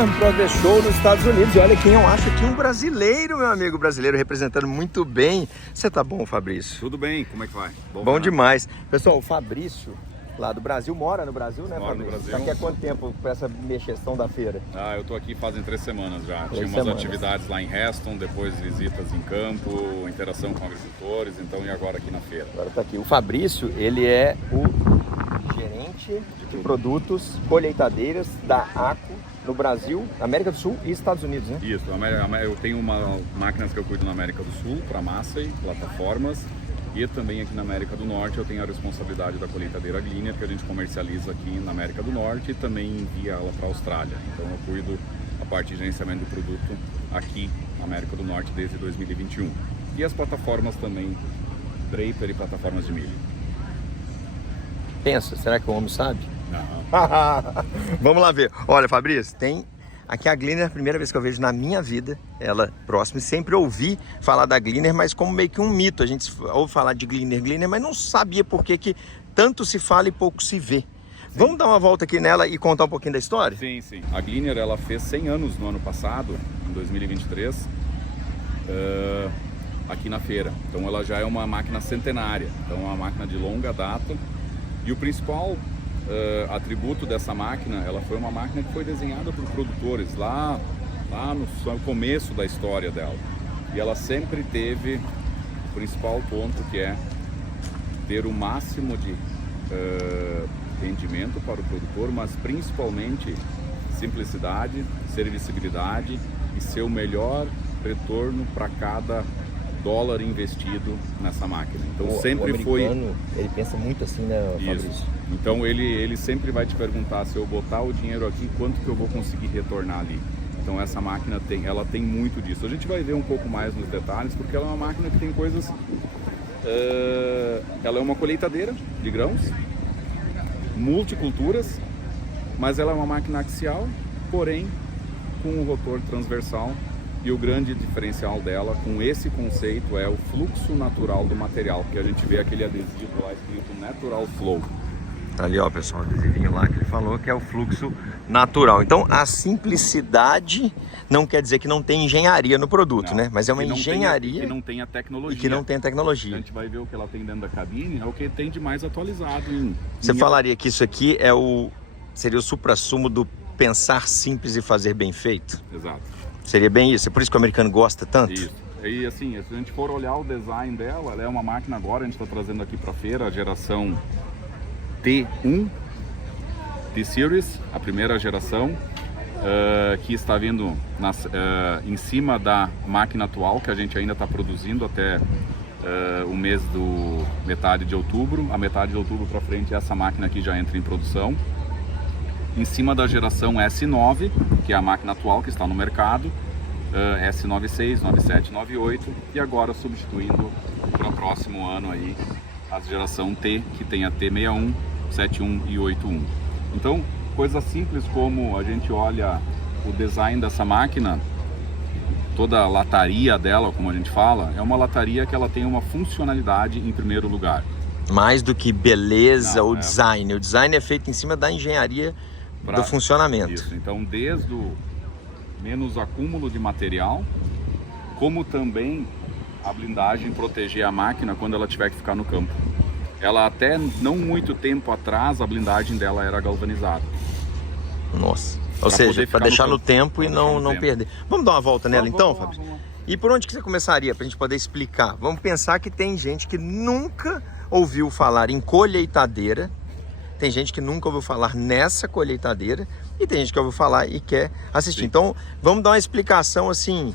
Farm Progress Show nos Estados Unidos. E olha quem eu acho aqui, um brasileiro, meu amigo brasileiro, representando muito bem. Você tá bom, Fabrício? Tudo bem, como é que vai? Bom demais. Pessoal, o Fabrício, lá do Brasil, mora no Brasil, né, Moro no Fabrício? Brasil. Tá aqui há quanto tempo para essa mexeção da feira? Eu tô aqui fazem 3 semanas já. Tinha umas semanas. atividades lá em Reston, depois visitas em campo, interação com agricultores, então e agora aqui na feira. Agora tá aqui. O Fabrício, ele é o gerente de produtos colheitadeiras da ACO no Brasil, América do Sul e Estados Unidos, né? Isso, eu tenho máquinas que eu cuido na América do Sul, para massa e plataformas, e também aqui na América do Norte eu tenho a responsabilidade da colheitadeira Gleaner, que a gente comercializa aqui na América do Norte e também envia ela para a Austrália. Então eu cuido a parte de gerenciamento do produto aqui na América do Norte desde 2021. E as plataformas também, Draper e plataformas de milho. Pensa, será que o homem sabe? Não. Vamos lá ver. Olha, Fabrício, tem aqui a Gleaner, a primeira vez que eu vejo na minha vida, ela próxima, e sempre ouvi falar da Gleaner, mas como meio que um mito. A gente ouve falar de Gleaner, mas não sabia por que tanto se fala e pouco se vê. Sim. Vamos dar uma volta aqui nela e contar um pouquinho da história? Sim, sim. A Gleaner, ela fez 100 anos no ano passado, em 2023, aqui na feira. Então ela já é uma máquina centenária, então é uma máquina de longa data. E o principal atributo dessa máquina, ela foi uma máquina que foi desenhada por produtores lá no começo da história dela. E ela sempre teve o principal ponto, que é ter o máximo de rendimento para o produtor, mas principalmente simplicidade, serviçabilidade e ser o melhor retorno para cada dólar investido nessa máquina. Então sempre foi. Ele pensa muito assim, né, Fabrício? Isso. Então ele sempre vai te perguntar: se eu botar o dinheiro aqui, quanto que eu vou conseguir retornar ali? Então essa máquina ela tem muito disso. A gente vai ver um pouco mais nos detalhes, porque ela é uma máquina que tem coisas. Ela é uma colheitadeira de grãos, multiculturas, mas ela é uma máquina axial, porém com um rotor transversal. E o grande diferencial dela com esse conceito é o fluxo natural do material, que a gente vê aquele adesivo lá escrito Natural Flow. Tá ali, ó, pessoal, o adesivinho lá que ele falou que é o fluxo natural. Então a simplicidade não quer dizer que não tem engenharia no produto, né? Mas é uma engenharia que não tem a tecnologia. E que não tem tecnologia. A gente vai ver o que ela tem dentro da cabine, é o que tem de mais atualizado. Você falaria que isso aqui seria o suprassumo do pensar simples e fazer bem feito? Exato. Seria bem isso, é por isso que o americano gosta tanto? Isso. E assim, se a gente for olhar o design dela, ela é uma máquina agora, a gente está trazendo aqui para a feira a geração T1, T-Series, a primeira geração, que está vindo em cima da máquina atual, que a gente ainda está produzindo até o mês do metade de outubro. A metade de outubro para frente essa máquina aqui já entra em produção. Em cima da geração S9, que é a máquina atual que está no mercado, S96, 97, 98, e agora substituindo para o próximo ano aí a geração T, que tem a T61, 71 e 81. Então, coisas simples como a gente olha o design dessa máquina, toda a lataria dela, como a gente fala, é uma lataria que ela tem uma funcionalidade em primeiro lugar. Mais do que beleza ou design. O design é feito em cima da engenharia do funcionamento. Isso. Então, desde o menos acúmulo de material, como também a blindagem proteger a máquina quando ela tiver que ficar no campo. Ela até não muito tempo atrás, a blindagem dela era galvanizada. Nossa. Ou seja, para deixar no tempo e não perder. Vamos dar uma volta nela então, Fabrício? E por onde que você começaria para a gente poder explicar? Vamos pensar que tem gente que nunca ouviu falar em colheitadeira. Tem gente que nunca ouviu falar nessa colheitadeira e tem gente que ouviu falar e quer assistir. Sim. Então, vamos dar uma explicação assim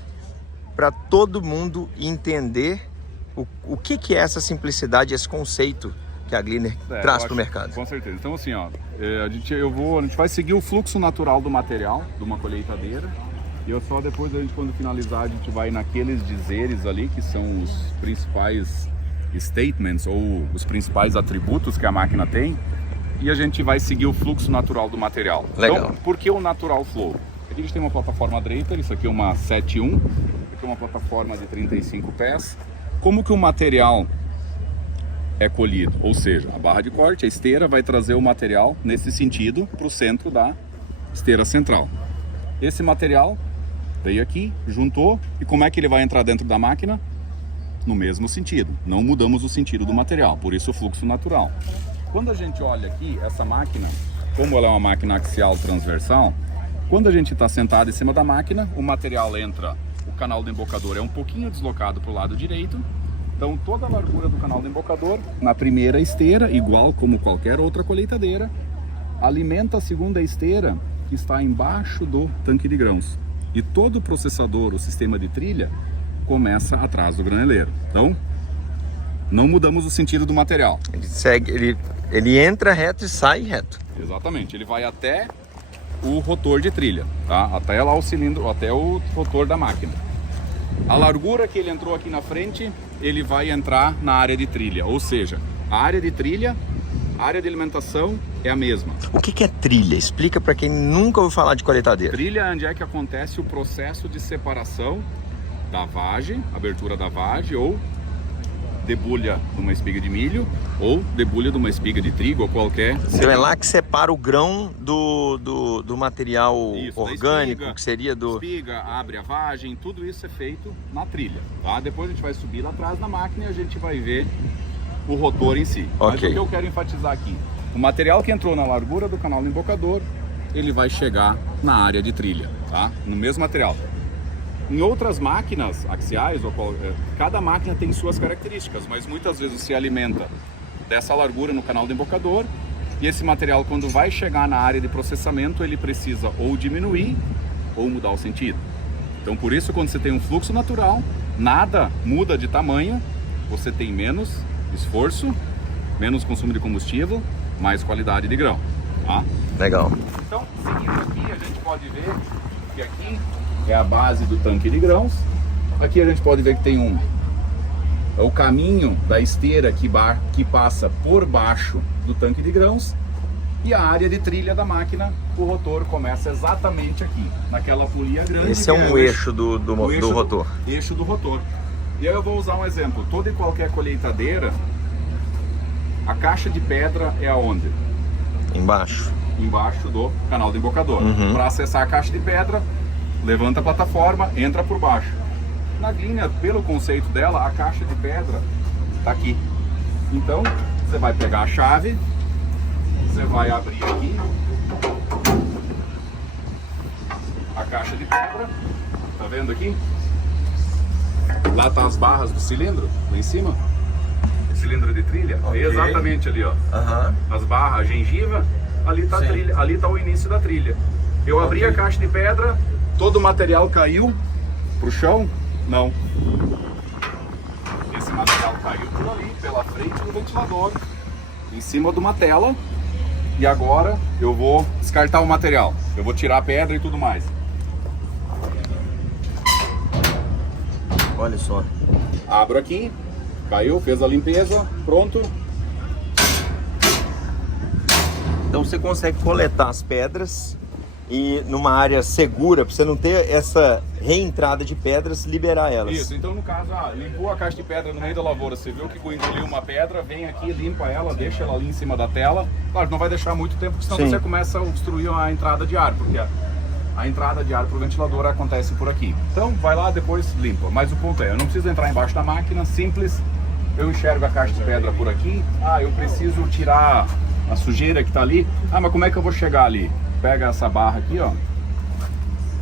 para todo mundo entender o que é essa simplicidade, esse conceito que a Gleaner traz para o mercado. Com certeza. Então, assim, ó, a gente vai seguir o fluxo natural do material de uma colheitadeira. E depois, quando finalizar, a gente vai naqueles dizeres ali que são os principais statements ou os principais atributos que a máquina tem. E a gente vai seguir o fluxo natural do material. Legal. Então, por que o Natural Flow? Aqui a gente tem uma plataforma Draper, isso aqui é uma 7.1, aqui é uma plataforma de 35 pés. Como que o material é colhido? Ou seja, a barra de corte, a esteira, vai trazer o material nesse sentido para o centro da esteira central. esse material veio aqui, juntou, e como é que ele vai entrar dentro da máquina? No mesmo sentido, não mudamos o sentido do material, por isso o fluxo natural. Quando a gente olha aqui, essa máquina, como ela é uma máquina axial transversal, quando a gente está sentado em cima da máquina, o material entra, o canal do embocador é um pouquinho deslocado para o lado direito, então toda a largura do canal do embocador, na primeira esteira, igual como qualquer outra colheitadeira, alimenta a segunda esteira que está embaixo do tanque de grãos. E todo o processador, o sistema de trilha, começa atrás do graneleiro. Então, não mudamos o sentido do material. Ele segue, ele entra reto e sai reto. Exatamente, ele vai até o rotor de trilha, tá? Até lá o cilindro, até o rotor da máquina. A largura que ele entrou aqui na frente, ele vai entrar na área de trilha, ou seja, a área de trilha, a área de alimentação é a mesma. O que é trilha? Explica para quem nunca ouviu falar de colheitadeira. Trilha é onde é que acontece o processo de separação da vagem, abertura da vagem, ou debulha de uma espiga de milho, ou debulha de uma espiga de trigo, ou qualquer... Então é lá que separa o grão do material isso, orgânico, espiga, que seria do... espiga, abre a vagem, tudo isso é feito na trilha, tá? Depois a gente vai subir lá atrás da máquina e a gente vai ver o rotor em si. Mas o que eu quero enfatizar aqui, o material que entrou na largura do canal do embocador, ele vai chegar na área de trilha, tá? No mesmo material. Em outras máquinas axiais, cada máquina tem suas características, mas muitas vezes se alimenta dessa largura no canal do embocador, e esse material, quando vai chegar na área de processamento, ele precisa ou diminuir ou mudar o sentido. Então, por isso, quando você tem um fluxo natural, nada muda de tamanho, você tem menos esforço, menos consumo de combustível, mais qualidade de grão, tá? Legal. Então, seguindo aqui, a gente pode ver que aqui é a base do tanque de grãos. Aqui a gente pode ver que tem o caminho da esteira que passa por baixo do tanque de grãos, e a área de trilha da máquina, o rotor começa exatamente aqui, naquela polia grande. Esse é um eixo do rotor. Eixo do rotor. E aí eu vou usar um exemplo. Toda e qualquer colheitadeira, a caixa de pedra é aonde? Embaixo. Embaixo do canal do embocador. Para acessar a caixa de pedra, levanta a plataforma, entra por baixo. Na Gliner, pelo conceito dela, a caixa de pedra está aqui. Então, você vai pegar a chave, você vai abrir aqui a caixa de pedra, tá vendo aqui? Lá tá as barras do cilindro, lá em cima. O cilindro de trilha, exatamente ali, ó. As barras, a gengiva, ali tá a trilha, ali tá o início da trilha. Eu abri a caixa de pedra, todo o material caiu pro chão? Não. Esse material caiu por ali, pela frente do ventilador, em cima de uma tela. E agora eu vou descartar o material. Eu vou tirar a pedra e tudo mais. Olha só. Abro aqui, caiu, fez a limpeza, pronto. Então você consegue coletar as pedras e numa área segura, para você não ter essa reentrada de pedras, liberar elas. Isso, então no caso, limpou a caixa de pedra no meio da lavoura, você viu que engoliu uma pedra, vem aqui, limpa ela, deixa ela ali em cima da tela. Claro, não vai deixar muito tempo, porque senão você começa a obstruir a entrada de ar, porque a entrada de ar para o ventilador acontece por aqui. Então vai lá, depois limpa. Mas o ponto é, eu não preciso entrar embaixo da máquina, simples, eu enxergo a caixa de pedra por aqui, eu preciso tirar a sujeira que está ali, mas como é que eu vou chegar ali? Pega essa barra aqui, ó,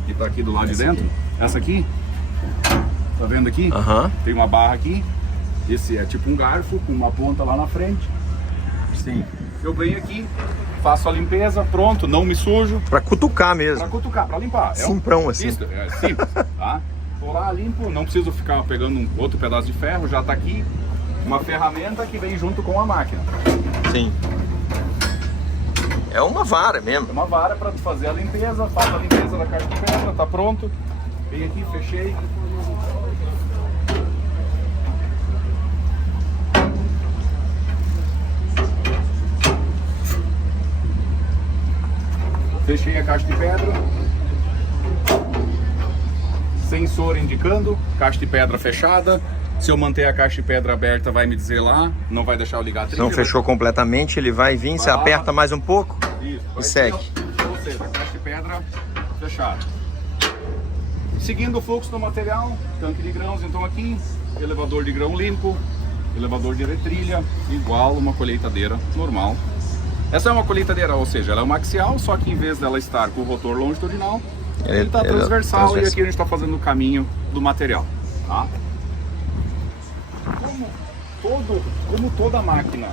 que tá aqui do lado de dentro, essa aqui, tá vendo aqui? Tem uma barra aqui, esse é tipo um garfo com uma ponta lá na frente. Sim. Eu venho aqui, faço a limpeza, pronto, não me sujo. Pra cutucar mesmo. Pra cutucar, pra limpar. Simprão assim. Isso, é simples, tá? Vou lá, limpo, não preciso ficar pegando um outro pedaço de ferro, já tá aqui uma ferramenta que vem junto com a máquina. Sim. É uma vara mesmo. É uma vara para fazer a limpeza, faço a limpeza da caixa de pedra, tá pronto. Vem aqui, fechei. Fechei a caixa de pedra. Sensor indicando, caixa de pedra fechada. Se eu manter a caixa de pedra aberta, vai me dizer lá, não vai deixar eu ligar a trilha. Não fechou completamente, ele vai vir, você aperta mais um pouco. Isso, e segue. Ou seja, a caixa de pedra fechada. Seguindo o fluxo do material, tanque de grãos, então aqui, elevador de grão limpo, elevador de retrilha, igual uma colheitadeira normal. Essa é uma colheitadeira, ou seja, ela é uma axial, só que em vez dela estar com o rotor longitudinal, ele está transversal, e aqui a gente está fazendo o caminho do material. Tá? Como toda máquina,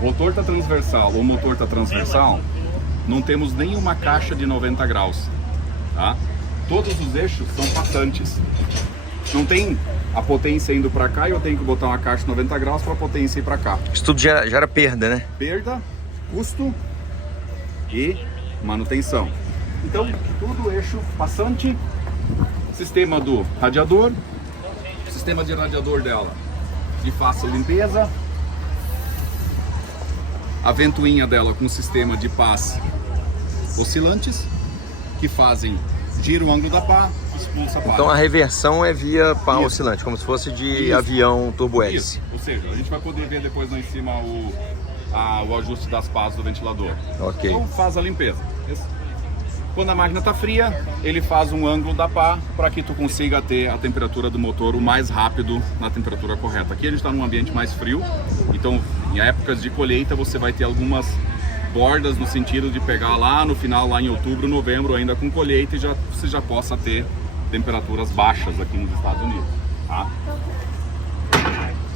o rotor está transversal, o motor está transversal, não temos nenhuma caixa de 90 graus. Tá? Todos os eixos são passantes. Não tem a potência indo para cá e eu tenho que botar uma caixa de 90 graus para a potência ir para cá. Isso tudo gera perda, né? Perda, custo e manutenção. Então, tudo eixo passante, sistema do radiador, sistema de radiador dela de fácil limpeza, a ventoinha dela com sistema de pás oscilantes que fazem gira o ângulo da pá, expulsa a pá. Então a reversão é via pá oscilante, como se fosse de avião Turbo S. Isso. Ou seja, a gente vai poder ver depois lá em cima o ajuste das pás do ventilador. Ok. Então faz a limpeza. Quando a máquina está fria, ele faz um ângulo da pá para que tu consiga ter a temperatura do motor o mais rápido na temperatura correta. Aqui a gente está num ambiente mais frio, então em épocas de colheita você vai ter algumas bordas no sentido de pegar lá no final, lá em outubro, novembro, ainda com colheita e você já possa ter temperaturas baixas aqui nos Estados Unidos. Tá?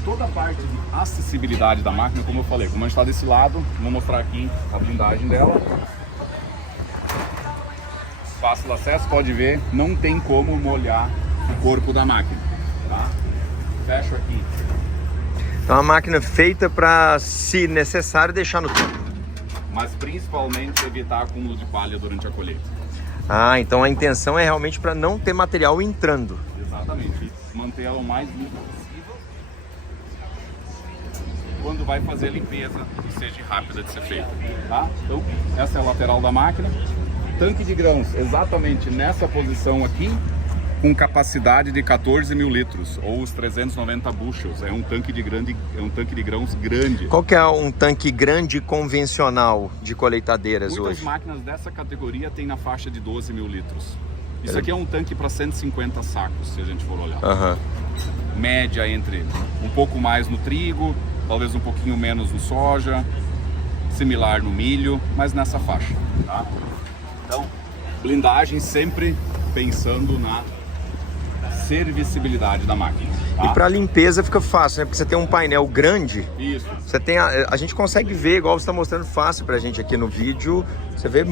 Toda a parte de acessibilidade da máquina, como eu falei, como a gente está desse lado, vou mostrar aqui a blindagem dela. Fácil acesso, pode ver, não tem como molhar o corpo da máquina. Tá? Fecho aqui. Então a máquina feita para, se necessário, deixar no tempo. Mas principalmente evitar acúmulo de palha durante a colheita. Ah, então a intenção é realmente para não ter material entrando. Exatamente. Manter ela o mais limpa possível quando vai fazer a limpeza e seja rápida de ser feita. Tá? Então, essa é a lateral da máquina. Tanque de grãos exatamente nessa posição aqui, com capacidade de 14 mil litros, ou os 390 bushels. É um tanque de grãos grande. Qual que é um tanque grande convencional de colheitadeiras Muitas hoje? máquinas dessa categoria tem na faixa de 12 mil litros. Isso aqui é um tanque para 150 sacos, se a gente for olhar. Uhum. Média entre um pouco mais no trigo, talvez um pouquinho menos no soja, similar no milho, mas nessa faixa. Tá? Então, blindagem sempre pensando na servicibilidade da máquina. Tá? E para limpeza fica fácil, né? Porque você tem um painel grande. Isso. Você tem a gente consegue ver, igual você está mostrando fácil pra gente aqui no vídeo. Você vê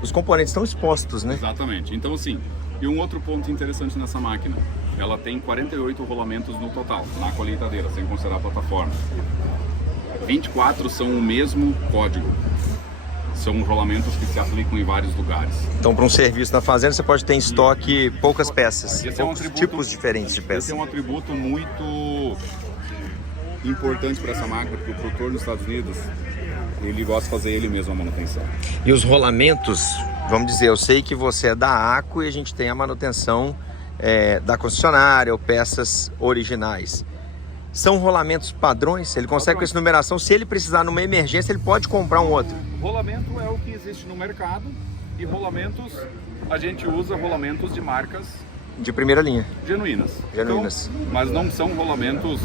os componentes estão expostos, né? Exatamente. Então, assim, e um outro ponto interessante nessa máquina, ela tem 48 rolamentos no total, na colheitadeira, sem considerar a plataforma. 24 são o mesmo código. São rolamentos que se aplicam em vários lugares. Então, para um serviço na fazenda, você pode ter em estoque poucas peças, Esse é um poucos atributo, tipos diferentes de peças. Esse é um atributo muito importante para essa máquina, porque o produtor nos Estados Unidos, ele gosta de fazer ele mesmo a manutenção. E os rolamentos, vamos dizer, eu sei que você é da ACO e a gente tem a manutenção da concessionária ou peças originais. São rolamentos padrões? Ele consegue com essa numeração? Se ele precisar numa emergência, ele pode comprar um outro? Rolamento é o que existe no mercado e rolamentos, a gente usa rolamentos de marcas De primeira linha. genuínas. Genuínas. Então, mas não são rolamentos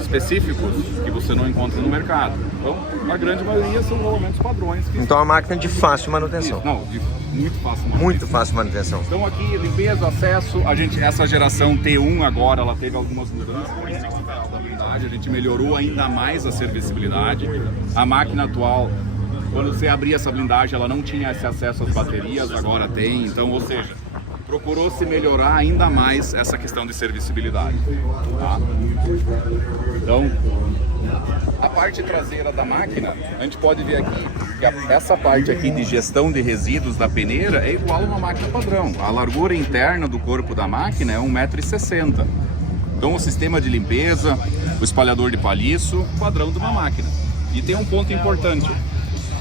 específicos que você não encontra no mercado. Então, a grande maioria são rolamentos padrões. Que Então é uma máquina de fácil manutenção. Não, de muito fácil manutenção. Muito fácil manutenção. Então aqui, limpeza, acesso, essa geração T1 agora, ela teve algumas mudanças da blindagem, a gente melhorou ainda mais a servicibilidade. A máquina atual, quando você abria essa blindagem, ela não tinha esse acesso às baterias, agora tem, então, ou seja, procurou-se melhorar ainda mais essa questão de servicibilidade. Tá? Então, a parte traseira da máquina, a gente pode ver aqui que essa parte aqui de gestão de resíduos da peneira é igual a uma máquina padrão. A largura interna do corpo da máquina é 1,60 m. Então o sistema de limpeza, o espalhador de palhiço, padrão de uma máquina. E tem um ponto importante.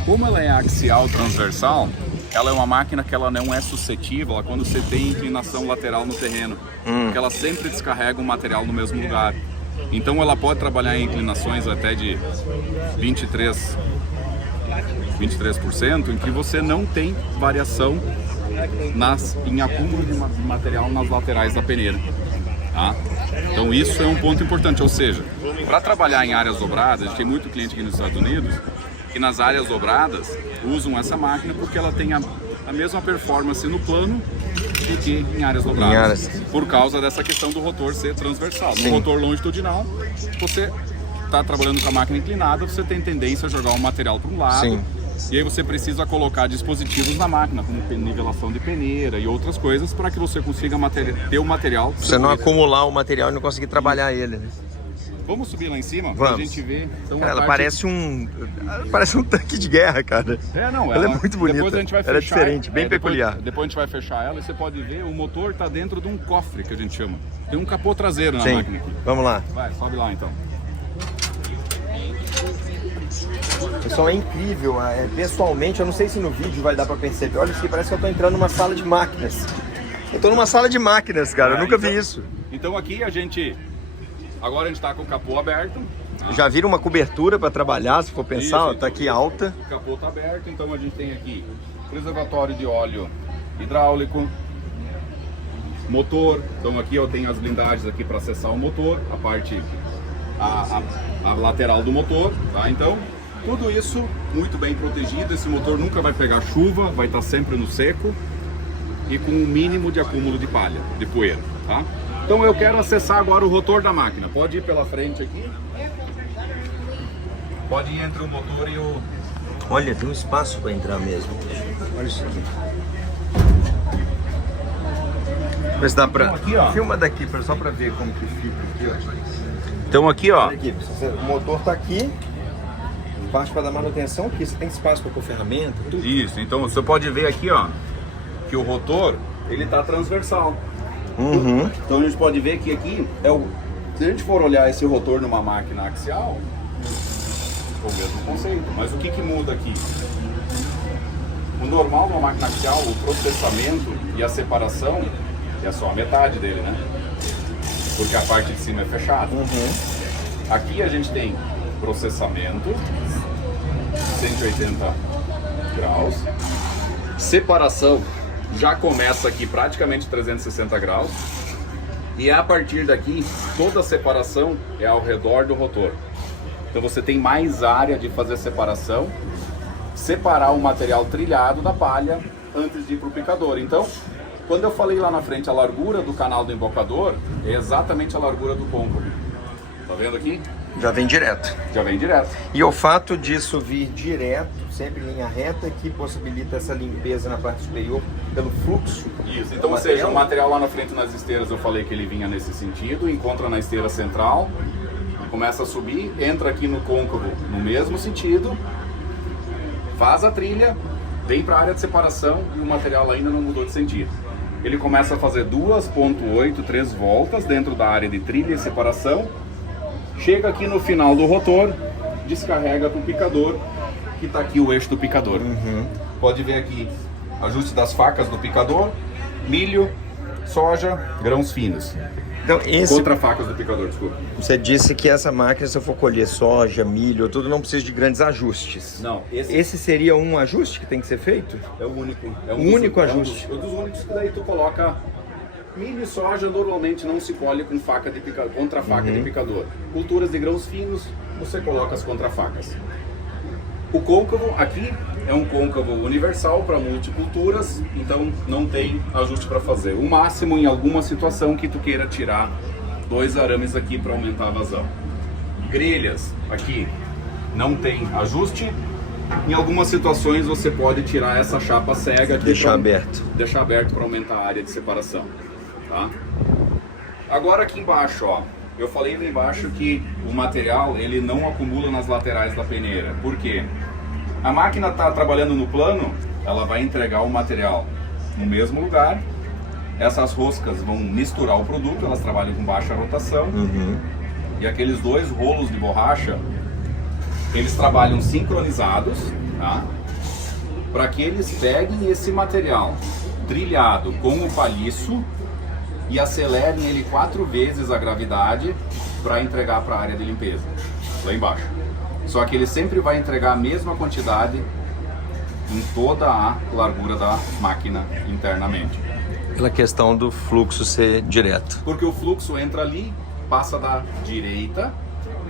Como ela é axial transversal, ela é uma máquina que ela não é suscetível a quando você tem inclinação lateral no terreno. Porque ela sempre descarrega o material no mesmo lugar. Então ela pode trabalhar em inclinações até de 23%, em que você não tem variação em acúmulo de material nas laterais da peneira. Tá? Então isso é um ponto importante, ou seja, para trabalhar em áreas dobradas, a gente tem muito cliente aqui nos Estados Unidos que nas áreas dobradas usam essa máquina porque ela tem a mesma performance no plano do que em áreas dobradas, por causa dessa questão do rotor ser transversal. No rotor longitudinal, você está trabalhando com a máquina inclinada, você tem tendência a jogar o material para um lado. Sim. E aí você precisa colocar dispositivos na máquina, como nivelação de peneira e outras coisas, para que você consiga ter o material. Você não acumular o material e não conseguir trabalhar ele, né? Vamos subir lá em cima? Vamos. Pra gente ver. Então, Cara, ela parece um tanque de guerra, cara. Não, ela é muito bonita. Depois a gente vai fechar, ela é diferente, bem peculiar. Depois a gente vai fechar ela e você pode ver, o motor está dentro de um cofre, que a gente chama. Tem um capô traseiro na máquina aqui. Vamos lá. Vai, sobe lá então. Pessoal, é incrível. Pessoalmente, eu não sei se no vídeo vai dar pra perceber. Olha isso aqui, parece que eu tô entrando numa sala de máquinas. Eu tô numa sala de máquinas, cara. Eu nunca vi isso. Então aqui agora a gente tá com o capô aberto. Tá? Já viram uma cobertura pra trabalhar, se for pensar, ó, tá aqui alta. O capô tá aberto, então a gente tem aqui reservatório de óleo hidráulico, motor. Então aqui eu tenho as blindagens aqui para acessar o motor, a parte a lateral do motor, tá? Então tudo isso muito bem protegido. Esse motor nunca vai pegar chuva, vai estar sempre no seco e com o mínimo de acúmulo de palha, de poeira, tá? Então eu quero acessar agora o rotor da máquina. Pode ir pela frente aqui. Pode ir entre o motor e o... Olha, tem um espaço para entrar mesmo. Olha isso aqui. Ver se dá pra... Aqui, ó. Filma daqui, só para ver como que fica aqui, ó. Então aqui, ó. Olha aqui, o motor tá aqui. Parte para dar manutenção aqui. Você tem espaço para pôr ferramenta, tudo. Isso, então você pode ver aqui, ó, que o rotor, ele tá transversal. Uhum. Então a gente pode ver que aqui se a gente for olhar esse rotor numa máquina axial, é o mesmo conceito. Mas o que muda aqui? O normal numa máquina axial, o processamento e a separação é só a metade dele, né? Porque a parte de cima é fechada. Uhum. Aqui a gente tem processamento, 180 graus, separação já começa aqui praticamente 360 graus, e a partir daqui toda a separação é ao redor do rotor. Então você tem mais área de fazer separação, separar o material trilhado da palha antes de ir para o picador. Então, quando eu falei lá na frente a largura do canal do embocador, é exatamente a largura do côncavo. Tá vendo aqui? Já vem direto. Já vem direto. E o fato disso vir direto, sempre em linha reta, que possibilita essa limpeza na parte superior pelo fluxo. Isso, então, ou seja, o material lá na frente nas esteiras, eu falei que ele vinha nesse sentido, encontra na esteira central, começa a subir, entra aqui no côncavo no mesmo sentido, faz a trilha, vem para a área de separação e o material ainda não mudou de sentido. Ele começa a fazer 2,8, 3 voltas dentro da área de trilha e separação, chega aqui no final do rotor, descarrega para o picador, que está aqui o eixo do picador. Uhum. Pode ver aqui, ajuste das facas do picador, milho, soja, grãos finos. Então, Contra facas do picador, desculpa. Você disse que essa máquina, se eu for colher soja, milho, tudo, não precisa de grandes ajustes. Não, Esse seria um ajuste que tem que ser feito? é o único. Único ajuste. É um dos únicos que daí tu coloca. Milho e soja normalmente não se colhe com faca de picador, contra faca de picador. Culturas de grãos finos, você coloca as contrafacas. O côncavo aqui é um côncavo universal para multiculturas, então não tem ajuste para fazer. O máximo em alguma situação que tu queira tirar 2 arames aqui para aumentar a vazão. Grelhas aqui não tem ajuste. Em algumas situações você pode tirar essa chapa cega aqui, Deixar aberto. Deixar aberto para aumentar a área de separação. Tá? Agora aqui embaixo, ó, eu falei ali embaixo que o material ele não acumula nas laterais da peneira. Por quê? A máquina está trabalhando no plano, ela vai entregar o material no mesmo lugar. Essas roscas vão misturar o produto, elas trabalham com baixa rotação. Uhum. E aqueles 2 rolos de borracha, eles trabalham sincronizados, tá? Para que eles peguem esse material trilhado com o palhiço e acelerem ele 4 vezes a gravidade para entregar para a área de limpeza, lá embaixo. Só que ele sempre vai entregar a mesma quantidade em toda a largura da máquina internamente. Pela questão do fluxo ser direto. Porque o fluxo entra ali, passa da direita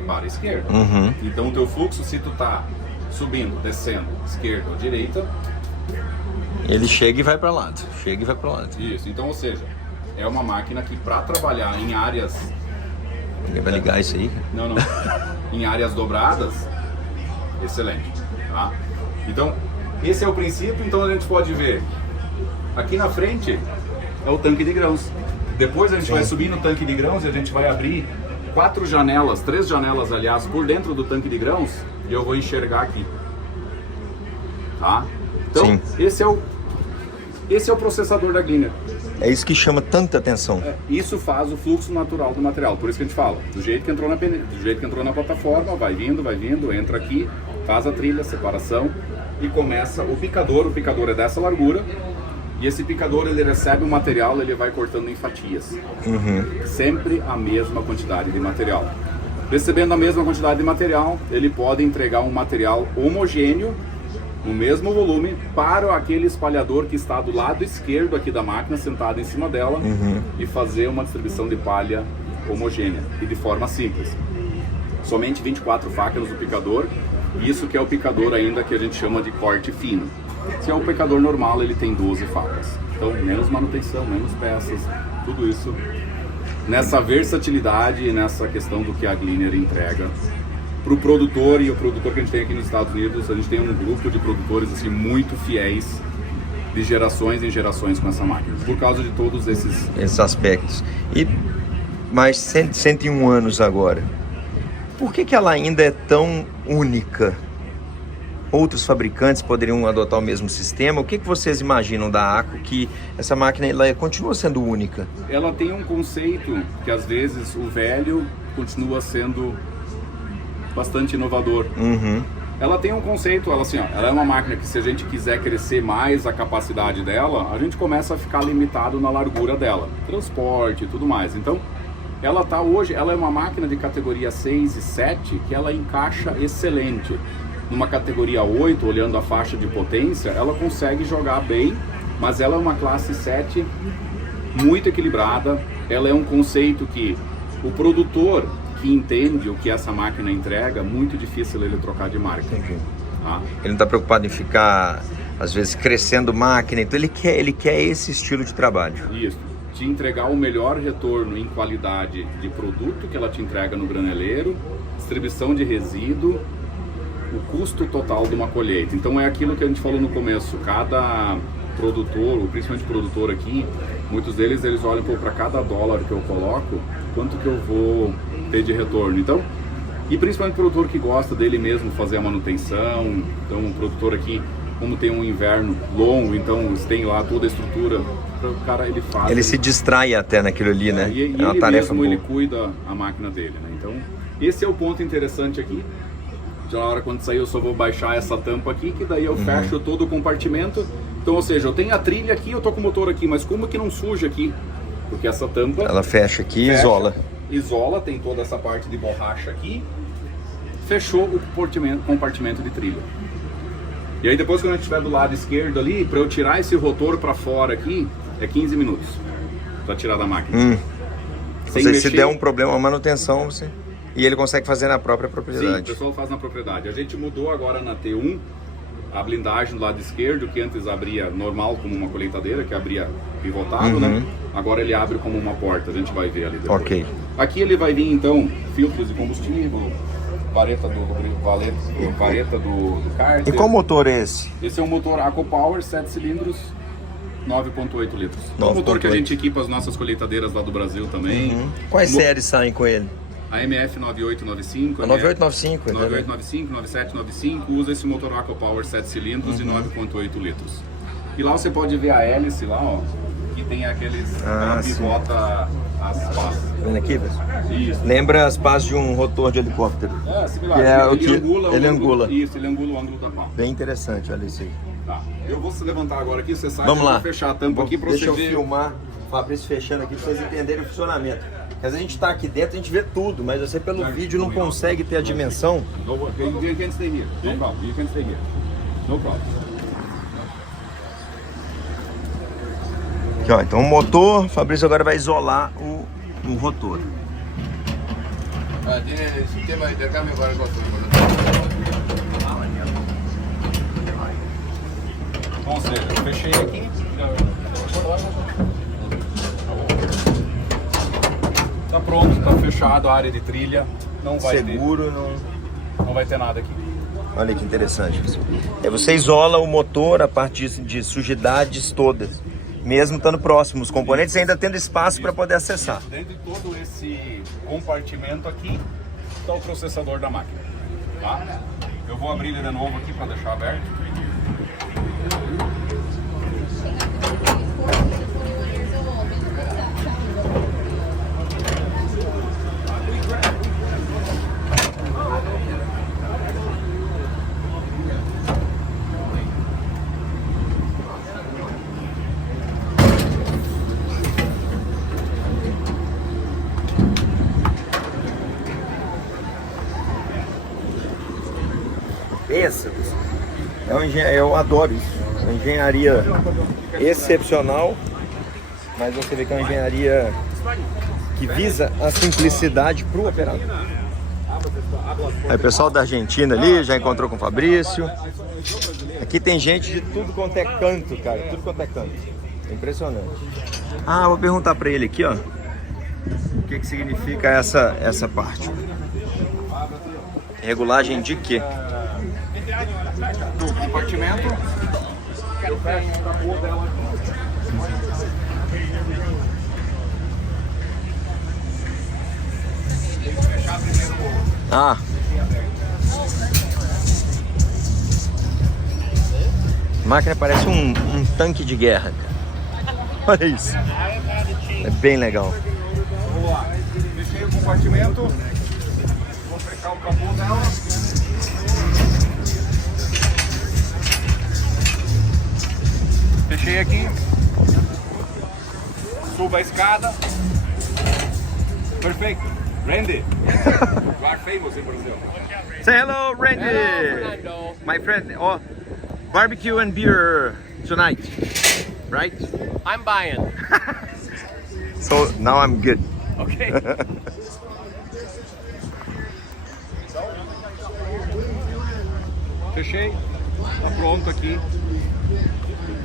para a esquerda. Uhum. Então o teu fluxo, se tu tá subindo, descendo, esquerda ou direita, ele chega e vai para lado, chega e vai para lado. isso. Então, ou seja, é uma máquina que para trabalhar em áreas... Ninguém vai ligar isso aí? Não. Em áreas dobradas, excelente. Tá? Então, esse é o princípio. Então a gente pode ver aqui na frente é o tanque de grãos. Depois a gente vai subir no tanque de grãos e a gente vai abrir 3 janelas, aliás, por dentro do tanque de grãos, e eu vou enxergar aqui. Tá? Então, Sim. esse é o processador da Gleaner. É isso que chama tanta atenção. Isso faz o fluxo natural do material. Por isso que a gente fala, do jeito que entrou na plataforma, vai vindo, entra aqui, faz a trilha, separação e começa o picador. O picador é dessa largura. E esse picador, ele recebe o material, ele vai cortando em fatias. Uhum. Sempre a mesma quantidade de material. Recebendo a mesma quantidade de material, ele pode entregar um material homogêneo, no mesmo volume, para aquele espalhador que está do lado esquerdo aqui da máquina, sentado em cima dela, e fazer uma distribuição de palha homogênea e de forma simples. Somente 24 facas no picador, isso que é o picador ainda que a gente chama de corte fino. Se é o picador normal, ele tem 12 facas. Então, menos manutenção, menos peças, tudo isso nessa versatilidade e nessa questão do que a Gleaner entrega para o produtor. E o produtor que a gente tem aqui nos Estados Unidos, a gente tem um grupo de produtores assim, muito fiéis, de gerações em gerações com essa máquina, por causa de todos esses aspectos. E mais 101 anos agora, por que ela ainda é tão única? Outros fabricantes poderiam adotar o mesmo sistema? O que vocês imaginam da ACO, que essa máquina ela continua sendo única? Ela tem um conceito que às vezes o velho continua sendo bastante inovador. Uhum. Ela tem um conceito, ela é uma máquina que, se a gente quiser crescer mais a capacidade dela, a gente começa a ficar limitado na largura dela, transporte e tudo mais. Então, ela é uma máquina de categoria 6 e 7 que ela encaixa excelente. Numa categoria 8, olhando a faixa de potência, ela consegue jogar bem, mas ela é uma classe 7 muito equilibrada. Ela é um conceito que o produtor que entende o que essa máquina entrega, muito difícil ele trocar de marca. Tá? Ele não está preocupado em ficar, às vezes, crescendo máquina, então ele quer esse estilo de trabalho. Isso, te entregar o melhor retorno em qualidade de produto que ela te entrega no graneleiro, distribuição de resíduo, o custo total de uma colheita. Então é aquilo que a gente falou no começo, cada produtor, ou principalmente produtor aqui, muitos deles eles olham para cada dólar que eu coloco, quanto que eu vou ter de retorno. Então, e principalmente o produtor que gosta dele mesmo fazer a manutenção. Então o produtor aqui, como tem um inverno longo, então eles têm lá toda a estrutura, o cara ele faz. Ele se distrai até naquilo ali, né? E é uma ele tarefa mesmo boa. ele cuida a máquina dele, né? Então esse é o ponto interessante aqui. Já na hora quando sair eu só vou baixar essa tampa aqui, que daí eu fecho todo o compartimento. Então, ou seja, eu tenho a trilha aqui, eu tô com o motor aqui, mas como que não suja aqui? Porque essa tampa... Ela fecha aqui e isola. Isola, tem toda essa parte de borracha aqui. Fechou o compartimento de trilha. E aí depois quando a gente estiver do lado esquerdo ali, para eu tirar esse rotor para fora aqui, é 15 minutos para tirar da máquina. Sem Ou seja, mexer. se der um problema, a manutenção, você... E ele consegue fazer na própria propriedade. Sim, o pessoal faz na propriedade. A gente mudou agora na T1 a blindagem do lado esquerdo, que antes abria normal como uma colheitadeira, que abria pivotado, né? Agora ele abre como uma porta, a gente vai ver ali depois. Ok. Aqui ele vai vir então filtros de combustível, vareta do cárter. E qual motor é esse? Esse é um motor AquaPower 7 cilindros, 9.8 litros. É um motor que a gente equipa as nossas colheitadeiras lá do Brasil também. Quais séries saem com ele? A MF 9895, A 9895, 9895, 9795 usa esse motor AquaPower 7 cilindros e 9.8 litros. E lá você pode ver a hélice lá, ó, que tem aqueles pivota as pás. Vendo aqui, pessoal? Isso. Lembra as pás de um rotor de helicóptero. É, similar. Que é o que ele angula. Isso, ele angula o ângulo da pá. Bem interessante, olha isso aí. Tá. Eu vou se levantar agora aqui, você sabe. Vamos lá. Vou fechar a tampa aqui pra Deixa você eu ver. filmar o Fabrício fechando aqui pra vocês entenderem o funcionamento. Porque às vezes a gente tá aqui dentro, a gente vê tudo, mas você pelo vídeo não consegue ter a dimensão. You can stay here. No problem. You can stay here. No problem. Aqui, ó, então o motor, o Fabrício agora vai isolar o rotor. Tiene sistema de intercambio para el costo. Ou seja, eu fechei aqui. Tá pronto, tá fechado a área de trilha. Não vai Seguro, não vai ter nada aqui. Olha que interessante. Você isola o motor, a parte de sujidades todas. Mesmo estando próximo, os componentes ainda tendo espaço para poder acessar. Dentro de todo esse compartimento aqui está o processador da máquina. Tá? Eu vou abrir ele de novo aqui para deixar aberto. Pensa, eu adoro isso. É uma engenharia excepcional, mas você vê que é uma engenharia que visa a simplicidade para o operador. Aí o pessoal da Argentina ali já encontrou com o Fabrício. Aqui tem gente de tudo quanto é canto, cara, tudo quanto é canto. É impressionante. Ah, vou perguntar para ele aqui, ó, o que significa essa parte. Regulagem de quê? Do compartimento. Eu fecho a boa dela aqui. Tem que fechar primeiro o... Ah. A máquina parece um tanque de guerra. Olha isso. É bem legal. Vamos lá. Fechei o compartimento. Vou fechar o capô dela. Fechei aqui. Suba a escada. Perfeito. Randy. You are famous in Brazil. Say hello, Randy. Hello, Fernando. My friend. Oh, barbecue and beer tonight, right? I'm buying. So now I'm good. Okay. Fechei. Tá pronto aqui.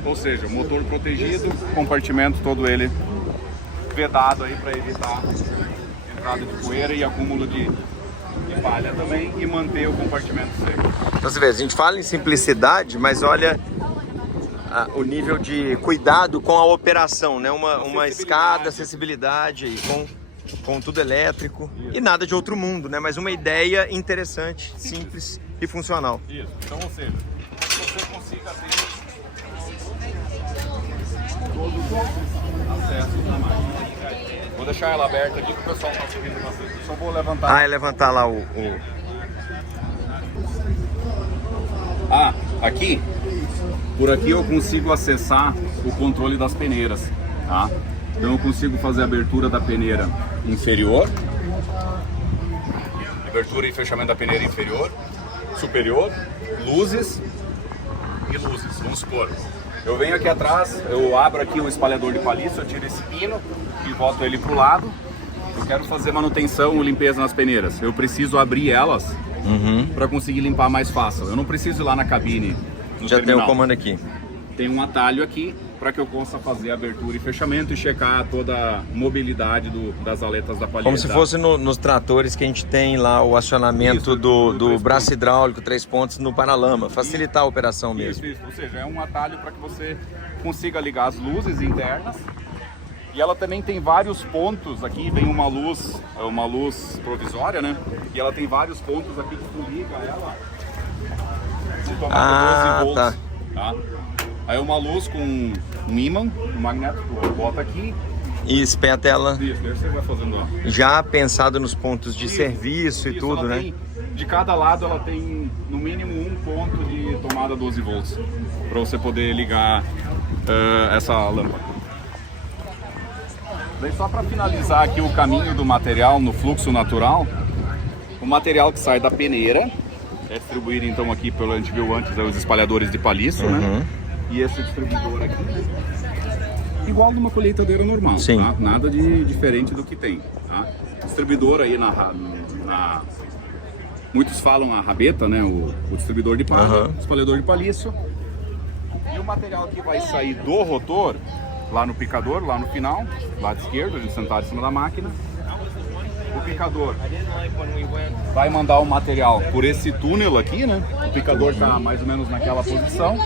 Ou seja, motor protegido, compartimento todo ele vedado aí para evitar entrada de poeira e acúmulo de palha também e manter o compartimento seco. Então você vê, a gente fala em simplicidade, mas olha o nível de cuidado com a operação, né? Uma escada, acessibilidade aí, com tudo elétrico. Isso. E nada de outro mundo, né? Mas uma ideia interessante, simples e funcional. Isso. Então, ou seja, você consiga ter todo o acesso na máquina. Vou deixar ela aberta aqui que o pessoal está subindo bastante. Só vou levantar. Ah, é levantar lá o... Ah, aqui. Por aqui eu consigo acessar o controle das peneiras, tá? Então eu consigo fazer a abertura da peneira inferior, abertura e fechamento da peneira inferior, superior, luzes e luzes. Vamos supor, eu venho aqui atrás, eu abro aqui o espalhador de palito, eu tiro esse pino e boto ele pro lado. Eu quero fazer manutenção ou limpeza nas peneiras. Eu preciso abrir elas para conseguir limpar mais fácil. Eu não preciso ir lá na cabine. Já tem o comando aqui. Tem um atalho aqui para que eu possa fazer abertura e fechamento e checar toda a mobilidade das aletas da palheta. Como se fosse nos tratores que a gente tem lá o acionamento Isso, do braço hidráulico 3 pontos no paralama, facilitar a operação mesmo. Isso. Ou seja, é um atalho para que você consiga ligar as luzes internas. E ela também tem vários pontos aqui, vem uma luz provisória, né? E ela tem vários pontos aqui que tu liga ela. Ah, 12 volts, tá? Aí uma luz com um ímã, um magneto, tu bota aqui. E espeta ela. Isso, daí você vai fazendo lá. Já pensado nos pontos de serviço e tudo, né? De cada lado ela tem no mínimo um ponto de tomada 12 volts para você poder ligar essa lâmpada. Daí só para finalizar aqui o caminho do material no fluxo natural, o material que sai da peneira é distribuído então aqui pelo, a gente viu antes, os espalhadores de palito, né? E esse distribuidor aqui igual de uma colheitadeira normal. Sim. Tá? Nada de diferente do que tem. Tá? Distribuidor aí muitos falam a rabeta, né? O distribuidor de palha, espalhador de palhiço. E o material que vai sair do rotor, lá no picador, lá no final, lado esquerdo, a gente sentado em cima da máquina. O picador vai mandar o material por esse túnel aqui, né? O picador está mais ou menos naquela posição.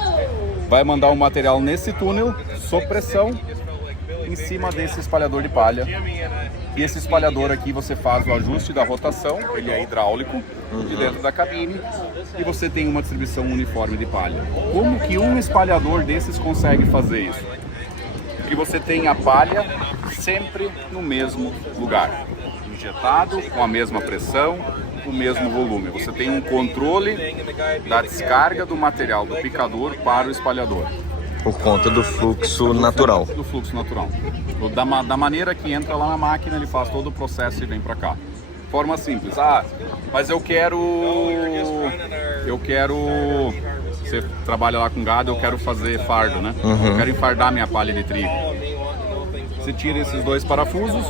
Vai mandar o material nesse túnel, sob pressão, em cima desse espalhador de palha. E esse espalhador aqui você faz o ajuste da rotação, ele é hidráulico, de dentro da cabine, e você tem uma distribuição uniforme de palha. Como que um espalhador desses consegue fazer isso? Que você tem a palha sempre no mesmo lugar, injetado, com a mesma pressão, o mesmo volume. Você tem um controle da descarga do material do picador para o espalhador. Por conta do fluxo natural. Do fluxo natural. Da maneira que entra lá na máquina, ele faz todo o processo e vem para cá. Forma simples. Mas eu quero... Você trabalha lá com gado, eu quero fazer fardo, né? Eu quero enfardar minha palha de trigo. Você tira esses dois parafusos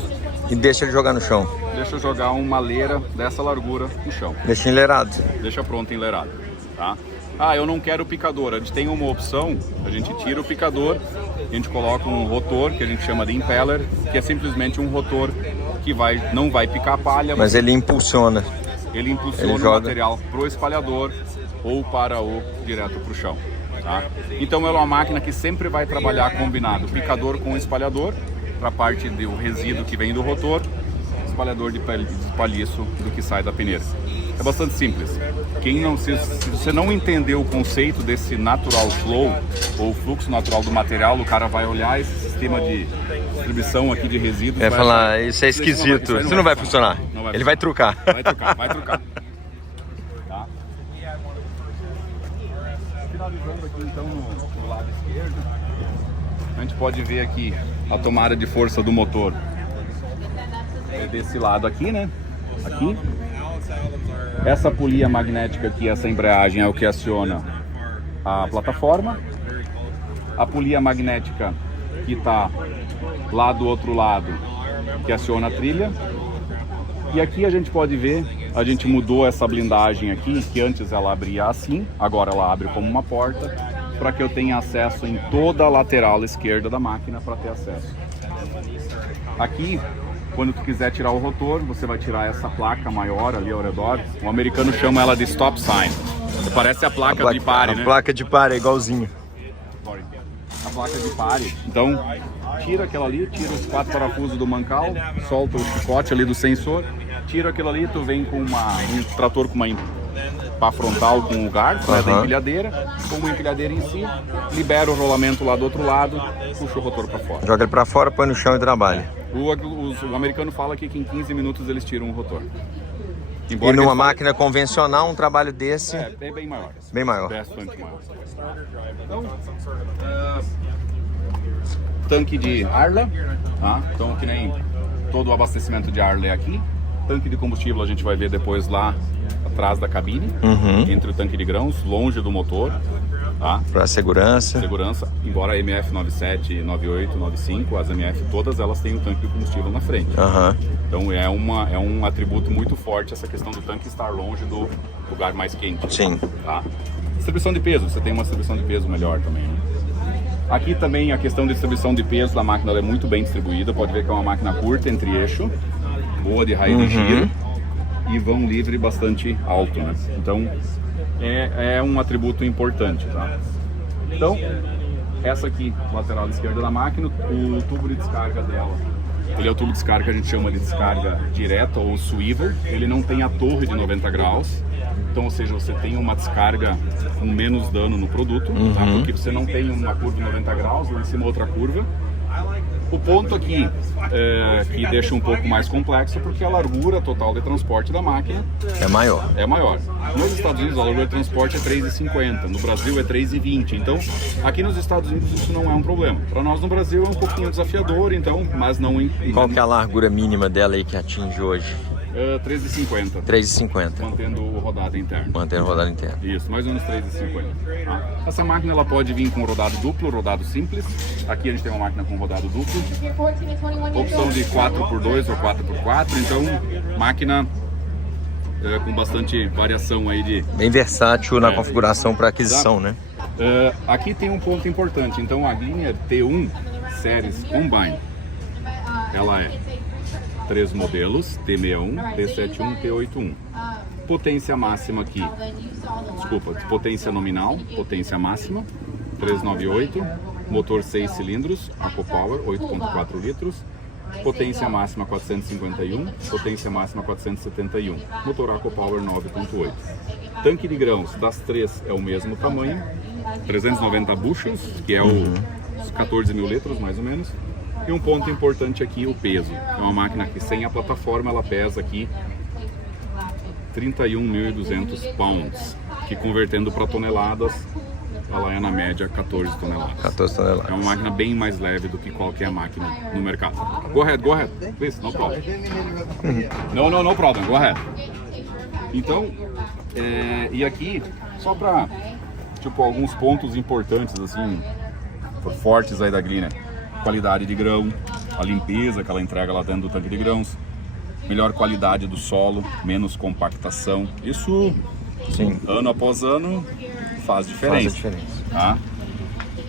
e deixa ele jogar no chão. Deixa eu jogar uma leira dessa largura no chão. Deixa enleirado. Deixa pronto enleirado, tá? Eu não quero o picador. A gente tem uma opção, a gente tira o picador, a gente coloca um rotor que a gente chama de impeller, que é simplesmente um rotor que não vai picar a palha, mas ele impulsiona. Ele impulsiona o material pro espalhador ou direto pro chão, tá? Então ela é uma máquina que sempre vai trabalhar combinado, picador com espalhador, para a parte do resíduo que vem do rotor, espalhador de palhiço do que sai da peneira. É bastante simples. Se você não entender o conceito desse natural flow, ou fluxo natural do material, o cara vai olhar esse sistema de distribuição aqui de resíduos. Vai falar, isso é esquisito, isso não vai funcionar. Ele vai trucar. Vai trucar. Tá? Finalizando aqui então no lado esquerdo, a gente pode ver aqui a tomada de força do motor. É desse lado aqui, né? Aqui. Essa polia magnética aqui, essa embreagem é o que aciona a plataforma. A polia magnética que está lá do outro lado, que aciona a trilha. E aqui a gente pode ver, a gente mudou essa blindagem aqui, que antes ela abria assim, agora ela abre como uma porta, para que eu tenha acesso em toda a lateral esquerda da máquina para ter acesso. Aqui, quando tu quiser tirar o rotor, você vai tirar essa placa maior ali ao redor. O americano chama ela de stop sign. Parece a placa de pare, né? A placa de pare, igualzinho. A placa de pare. Então, tira aquela ali, tira os 4 parafusos do mancal, solta o chicote ali do sensor, tira aquilo ali, tu vem com um trator com uma pá frontal com o garfo, né, da empilhadeira, com uma empilhadeira em si, libera o rolamento lá do outro lado, puxa o rotor para fora. Joga ele para fora, põe no chão e trabalha. O americano fala que em 15 minutos eles tiram o rotor. Embora e numa máquina convencional, um trabalho desse... É bem maior. Bem maior. Bastante maior. Então, tanque de Arla, tá? Então que nem todo o abastecimento de Arla é aqui. Tanque de combustível a gente vai ver depois lá atrás da cabine, entre o tanque de grãos, longe do motor. Tá? Para segurança. Segurança, embora a MF 97, 98, 95, as MF todas elas têm um tanque de combustível na frente. Então é um atributo muito forte essa questão do tanque estar longe do lugar mais quente. Sim. Tá? Distribuição de peso, você tem uma distribuição de peso melhor também, né? Aqui também a questão de distribuição de peso da máquina é muito bem distribuída, pode ver que é uma máquina curta entre eixo, boa de raio de giro e vão livre bastante alto, né? Então é um atributo importante, tá? Então, essa aqui, lateral esquerda da máquina, o tubo de descarga dela, ele é o tubo de descarga que a gente chama de descarga direta ou swivel, ele não tem a torre de 90 graus, então, ou seja, você tem uma descarga com menos dano no produto, tá? Porque você não tem uma curva de 90 graus, lá em cima outra curva. O ponto aqui que deixa um pouco mais complexo porque a largura total de transporte da máquina é maior. Nos Estados Unidos a largura de transporte é 3,50, no Brasil é 3,20. Então, aqui nos Estados Unidos isso não é um problema. Para nós no Brasil é um pouquinho desafiador, então, mas não... Qual que é a largura mínima dela aí que atinge hoje? 3,50. 3,50. Mantendo o rodado interno. Mantendo rodada interna. Isso, mais ou menos 3,50. Tá? Essa máquina ela pode vir com rodado duplo, rodado simples. Aqui a gente tem uma máquina com rodado duplo. Opção de 4x2 ou 4x4. Então, máquina com bastante variação aí de... Bem versátil na configuração para aquisição, né? Aqui tem um ponto importante. Então, a Glinier T1 Series Combine, ela é 3 modelos, T61, T71, T81. Potência máxima aqui, potência nominal, potência máxima, 398, motor 6 cilindros, AquaPower, 8.4 litros, potência máxima 451, potência máxima 471, motor AquaPower 9.8. Tanque de grãos das três é o mesmo tamanho, 390 bushels, que é os 14 mil litros mais ou menos. E um ponto importante aqui, o peso. É uma máquina que sem a plataforma ela pesa aqui 31.200 pounds, que convertendo para toneladas, ela é na média 14 toneladas. 14 toneladas. É uma máquina bem mais leve do que qualquer máquina no mercado. Go ahead, please, no problem. No problem, go ahead. Então, e aqui, só para tipo alguns pontos importantes assim, fortes aí da Glinier. Qualidade de grão, a limpeza que ela entrega lá dentro do tanque de grãos, melhor qualidade do solo, menos compactação. Isso, sim, ano após ano faz diferença. Faz a diferença. Tá?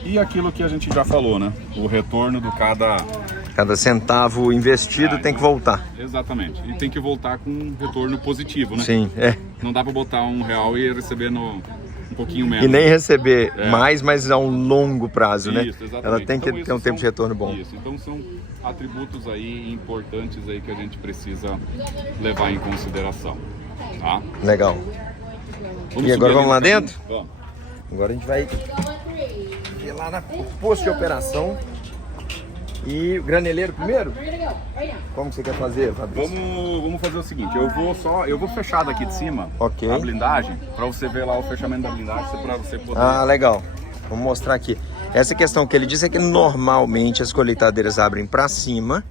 E aquilo que a gente já falou, né? O retorno do cada centavo investido tem que voltar. Exatamente. E tem que voltar com um retorno positivo, né? Sim, Não dá para botar R$1 e receber um pouquinho menos. E nem receber mais, mas a um longo prazo, né? Isso, exatamente. Ela tem que ter um tempo de retorno bom. Isso, então são atributos aí importantes aí que a gente precisa levar em consideração, tá? Legal. Vamos E agora subir vamos lá ali dentro? Vamos. Agora a gente vai ver lá no posto de operação. E o graneleiro primeiro? Como que você quer fazer, Fabrício? Vamos fazer o seguinte, eu vou fechar daqui de cima Ok. a blindagem, para você ver lá o fechamento da blindagem, para você poder... Ah, legal. Vamos mostrar aqui. Essa questão que ele disse é que normalmente as colheitadeiras abrem para cima.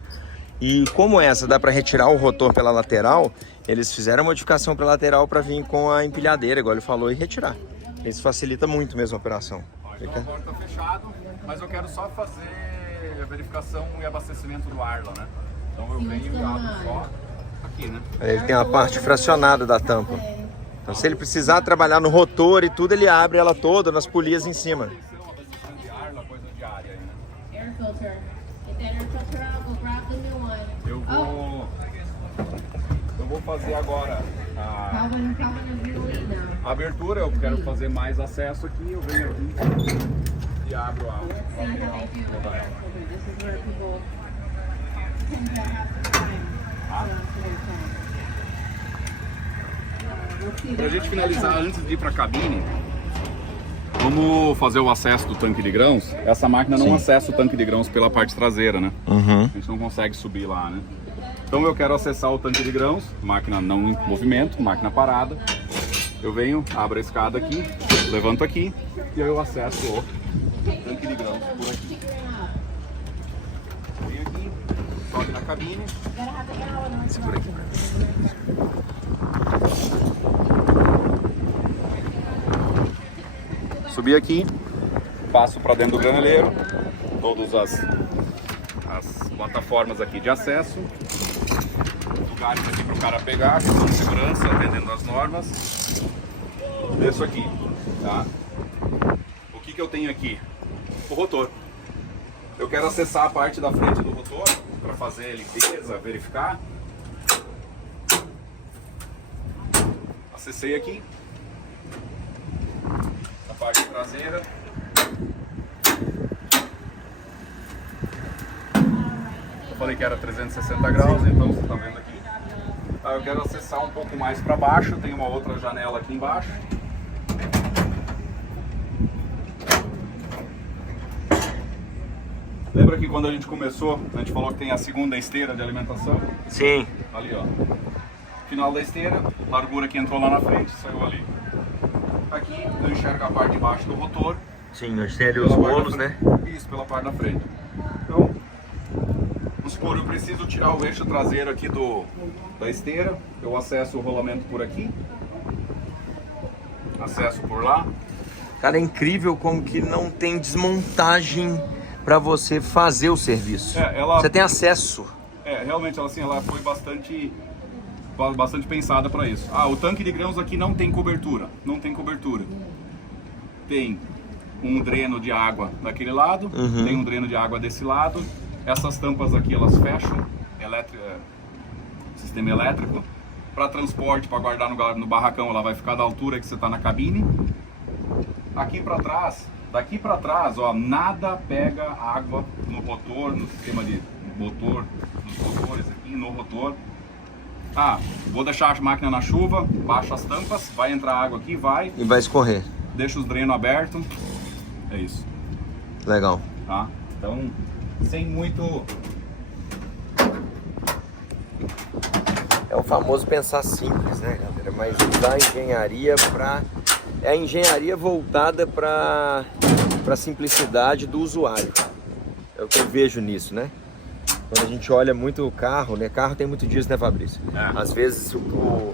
E como essa dá para retirar o rotor pela lateral, eles fizeram a modificação para lateral para vir com a empilhadeira, igual ele falou, e retirar. Isso facilita muito mesmo a operação. Então agora está fechado, mas eu quero só fazer a verificação e abastecimento do ar lá, né? Então eu venho e abro só aqui, né? Ele tem a parte fracionada da tampa. Então se ele precisar trabalhar no rotor e tudo, ele abre ela toda nas polias em cima. Abastecimento de ar, coisa diária aí, né? Air filter. Get that air filter out, we'll grab the new one. Eu vou fazer agora Calvin is really now. a abertura, eu quero fazer mais acesso aqui, eu venho aqui e abro a lateral. This is where people Pra gente finalizar, antes de ir pra cabine, vamos fazer o acesso do tanque de grãos. Essa máquina não acessa o tanque de grãos pela parte traseira, né? A gente não consegue subir lá, né? Então eu quero acessar o tanque de grãos, máquina não em movimento, máquina parada. Eu venho, abro a escada aqui, levanto aqui e eu acesso o tanque de grãos por aqui. Venho aqui, sobe na cabine. Segura aqui. Subi aqui, passo para dentro do graneleiro, todas as plataformas aqui de acesso, lugares aqui para o cara pegar, questão de segurança, atendendo as normas. Desço aqui, tá? O que eu tenho aqui? O rotor. Eu quero acessar a parte da frente do rotor para fazer a limpeza, verificar. Acessei aqui. A parte traseira. Eu falei que era 360 graus, então você está vendo aqui. Tá, eu quero acessar um pouco mais para baixo, tem uma outra janela aqui embaixo. Lembra que quando a gente começou, a gente falou que tem a segunda esteira de alimentação? Sim. Ali, ó. Final da esteira, largura que entrou lá na frente, saiu ali. Aqui eu enxergo a parte de baixo do rotor. Sim, nós temos ali os rolos, né? Isso, pela parte da frente. Então, vamos supor, eu preciso tirar o eixo traseiro aqui do da esteira, eu acesso o rolamento por aqui, acesso por lá. Cara, é incrível como que não tem desmontagem para você fazer o serviço. Você tem acesso. Realmente ela, assim, ela foi bastante pensada para isso. O tanque de grãos aqui não tem cobertura, Tem um dreno de água daquele lado, tem um dreno de água desse lado. Essas tampas aqui elas fecham, sistema elétrico. Para transporte, para guardar no barracão, ela vai ficar da altura que você está na cabine. Aqui para trás, daqui para trás, ó, nada pega água no rotor, no sistema de motor, nos rotores aqui, no rotor. Vou deixar a máquina na chuva, baixo as tampas, vai entrar água aqui, e vai escorrer. Deixa os drenos abertos. É isso. Legal. Tá? Então, sem muito... É o famoso pensar simples, né, galera? Mas usar a engenharia para... É a engenharia voltada para a simplicidade do usuário. É o que eu vejo nisso, né? Quando a gente olha muito o carro, né? Carro tem muito disso, né, Fabrício? Às vezes o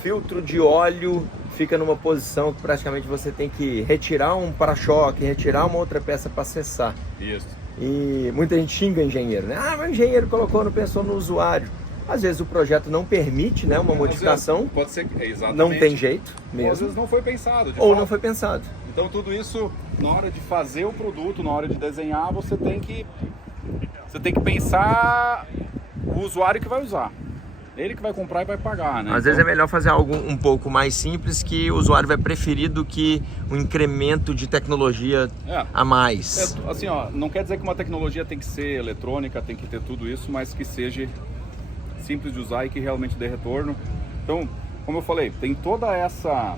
filtro de óleo fica numa posição que praticamente você tem que retirar um para-choque, retirar uma outra peça para acessar. Isso. E muita gente xinga o engenheiro, né? Mas o engenheiro não pensou no usuário. Às vezes o projeto não permite, né, uma modificação. Pode ser que, exatamente. Não tem jeito mesmo. Às vezes não foi pensado. Não foi pensado. Então tudo isso, na hora de fazer o produto, na hora de desenhar, você tem que pensar o usuário que vai usar. Ele que vai comprar e vai pagar, né? Às vezes é melhor fazer algo um pouco mais simples que o usuário vai preferir do que um incremento de tecnologia a mais. Assim, ó, não quer dizer que uma tecnologia tem que ser eletrônica, tem que ter tudo isso, mas que seja simples de usar e que realmente dê retorno. Então, como eu falei, tem toda essa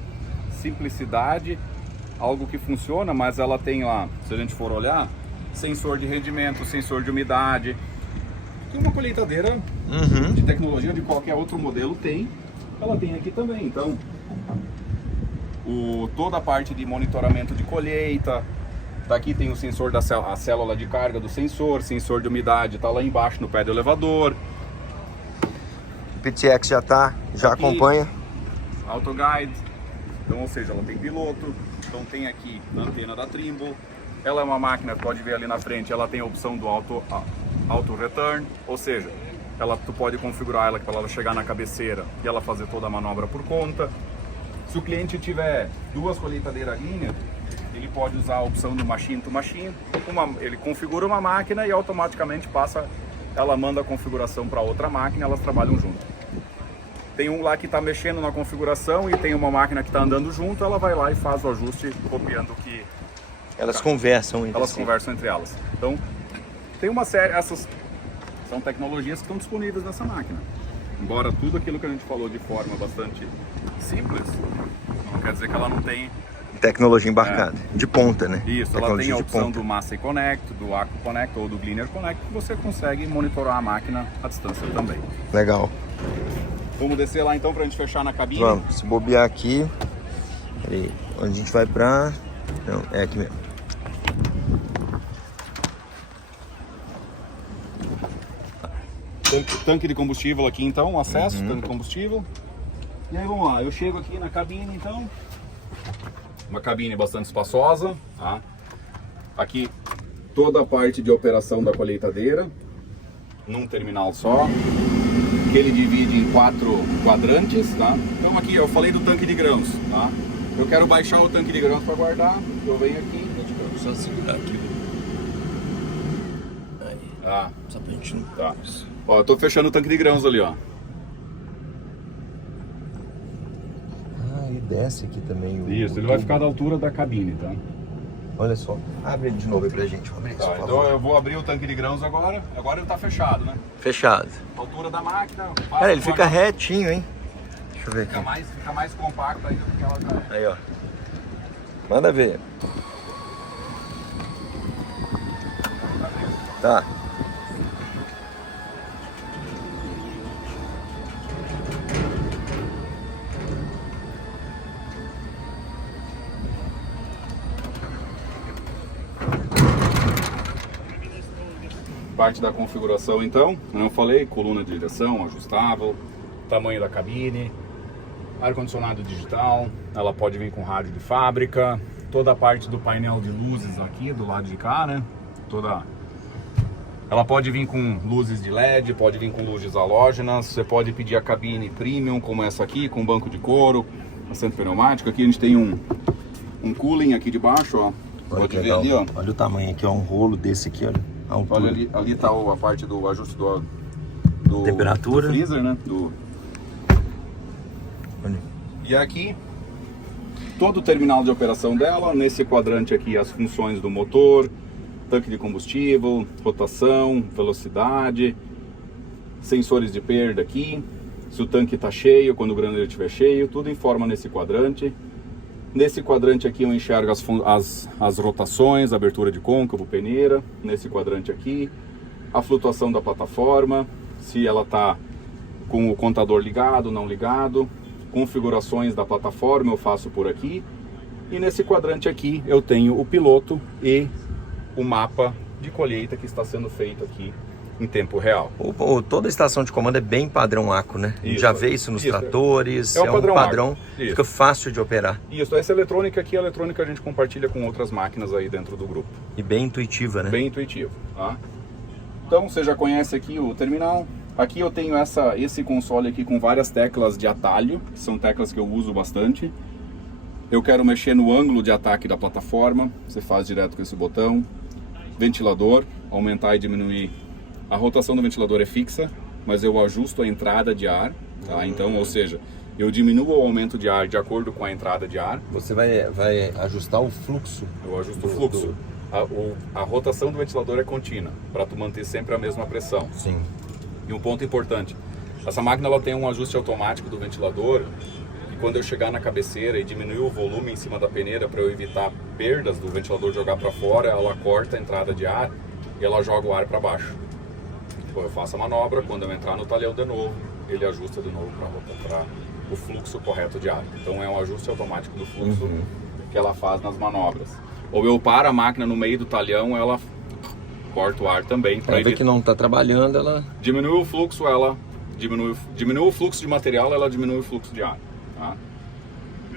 simplicidade, algo que funciona, mas ela tem lá, se a gente for olhar, sensor de rendimento, sensor de umidade, que uma colheitadeira de tecnologia de qualquer outro modelo tem, ela tem aqui também. Então, toda a parte de monitoramento de colheita, daqui tem o sensor da a célula de carga do sensor de umidade está lá embaixo no pé do elevador. O PTX já aqui, acompanha. AutoGuide, então, ou seja, ela tem piloto, então tem aqui a antena da Trimble. Ela é uma máquina, pode ver ali na frente, ela tem a opção do auto return, ou seja, tu pode configurar ela para ela chegar na cabeceira e ela fazer toda a manobra por conta. Se o cliente tiver duas colheitadeiras linha, ele pode usar a opção do machine to machine. Ele configura uma máquina e automaticamente ela manda a configuração para outra máquina, elas trabalham junto. Tem um lá que está mexendo na configuração e tem uma máquina que está andando junto, ela vai lá e faz o ajuste copiando o que... Elas conversam entre Elas conversam entre elas. Então, tem uma série... Essas são tecnologias que estão disponíveis nessa máquina. Embora tudo aquilo que a gente falou de forma bastante simples, não quer dizer que ela não tem... Tecnologia embarcada, de ponta, né? Isso, ela tem a opção do Massey Connect, do Accu Connect ou do Gleaner Connect, que você consegue monitorar a máquina à distância também. Legal. Vamos descer lá então pra gente fechar na cabine? Vamos, se bobear aqui. Peraí, onde a gente vai pra... Não, é aqui mesmo. Tanque de combustível aqui então, acesso, tanque de combustível. E aí vamos lá, eu chego aqui na cabine então. Uma cabine bastante espaçosa, tá? Aqui toda a parte de operação da colheitadeira, num terminal só, que ele divide em 4 quadrantes, tá? Então aqui eu falei do tanque de grãos, tá? Eu quero baixar o tanque de grãos para guardar, eu venho aqui. Só segurar aqui. Aí. Só pra gente não... Tá. Ó, eu tô fechando o tanque de grãos ali, ó. E desce aqui também o... Isso, ele vai ficar da altura da cabine, tá? Olha só, abre ele de novo aí pra gente, Fabrício. Tá, então eu vou abrir o tanque de grãos agora. Agora ele tá fechado, né? Fechado. Altura da máquina. Cara, ele fica retinho, hein? Deixa eu ver aqui. Fica mais compacto ainda do que ela já é. Aí, ó. Manda ver. Tá. Parte da configuração então, como eu falei, coluna de direção, ajustável, tamanho da cabine, ar-condicionado digital, ela pode vir com rádio de fábrica, toda a parte do painel de luzes aqui do lado de cá, né? Ela pode vir com luzes de LED, pode vir com luzes halógenas, você pode pedir a cabine premium como essa aqui, com banco de couro, assento pneumático. Aqui a gente tem um cooling aqui de baixo, ó. Olha Pode que ver legal. ali, ó. Olha o tamanho aqui, ó, um rolo desse aqui, olha. A altura. Olha ali tá a parte do ajuste do Temperatura. do freezer, né? Olha. E aqui, todo o terminal de operação dela, nesse quadrante aqui as funções do motor, tanque de combustível, rotação, velocidade, sensores de perda aqui, se o tanque está cheio, quando o granuleiro estiver cheio, tudo informa nesse quadrante. Nesse quadrante aqui eu enxergo as rotações, abertura de côncavo, peneira. Nesse quadrante aqui, a flutuação da plataforma, se ela está com o contador ligado, não ligado. Configurações da plataforma eu faço por aqui. E nesse quadrante aqui eu tenho o piloto e o mapa de colheita que está sendo feito aqui em tempo real. Toda a estação de comando é bem padrão ACO, né? A gente Isso, já vê isso nos tratores, é um padrão ACO. Fica fácil de operar. Isso, essa eletrônica aqui, a eletrônica a gente compartilha com outras máquinas aí dentro do grupo. E bem intuitiva, né? Bem intuitivo, tá? Então você já conhece aqui o terminal. Aqui eu tenho esse console aqui com várias teclas de atalho, que são teclas que eu uso bastante. Eu quero mexer no ângulo de ataque da plataforma, você faz direto com esse botão. Ventilador, aumentar e diminuir. A rotação do ventilador é fixa, mas eu ajusto a entrada de ar, tá? Então, ou seja, eu diminuo o aumento de ar de acordo com a entrada de ar. Você vai ajustar o fluxo. Eu ajusto o fluxo. A rotação do ventilador é contínua, para tu manter sempre a mesma pressão. Sim. E um ponto importante, essa máquina ela tem um ajuste automático do ventilador, e quando eu chegar na cabeceira e diminuir o volume em cima da peneira para eu evitar perdas do ventilador jogar para fora, ela corta a entrada de ar e ela joga o ar para baixo. Então eu faço a manobra, quando eu entrar no talhão de novo, ele ajusta de novo para o fluxo correto de ar. Então é um ajuste automático do fluxo que ela faz nas manobras. Ou eu paro a máquina no meio do talhão, ela corta o ar também. Para ver que não está trabalhando, ela... Diminui o fluxo, ela diminui o fluxo de material, ela diminui o fluxo de ar. Tá?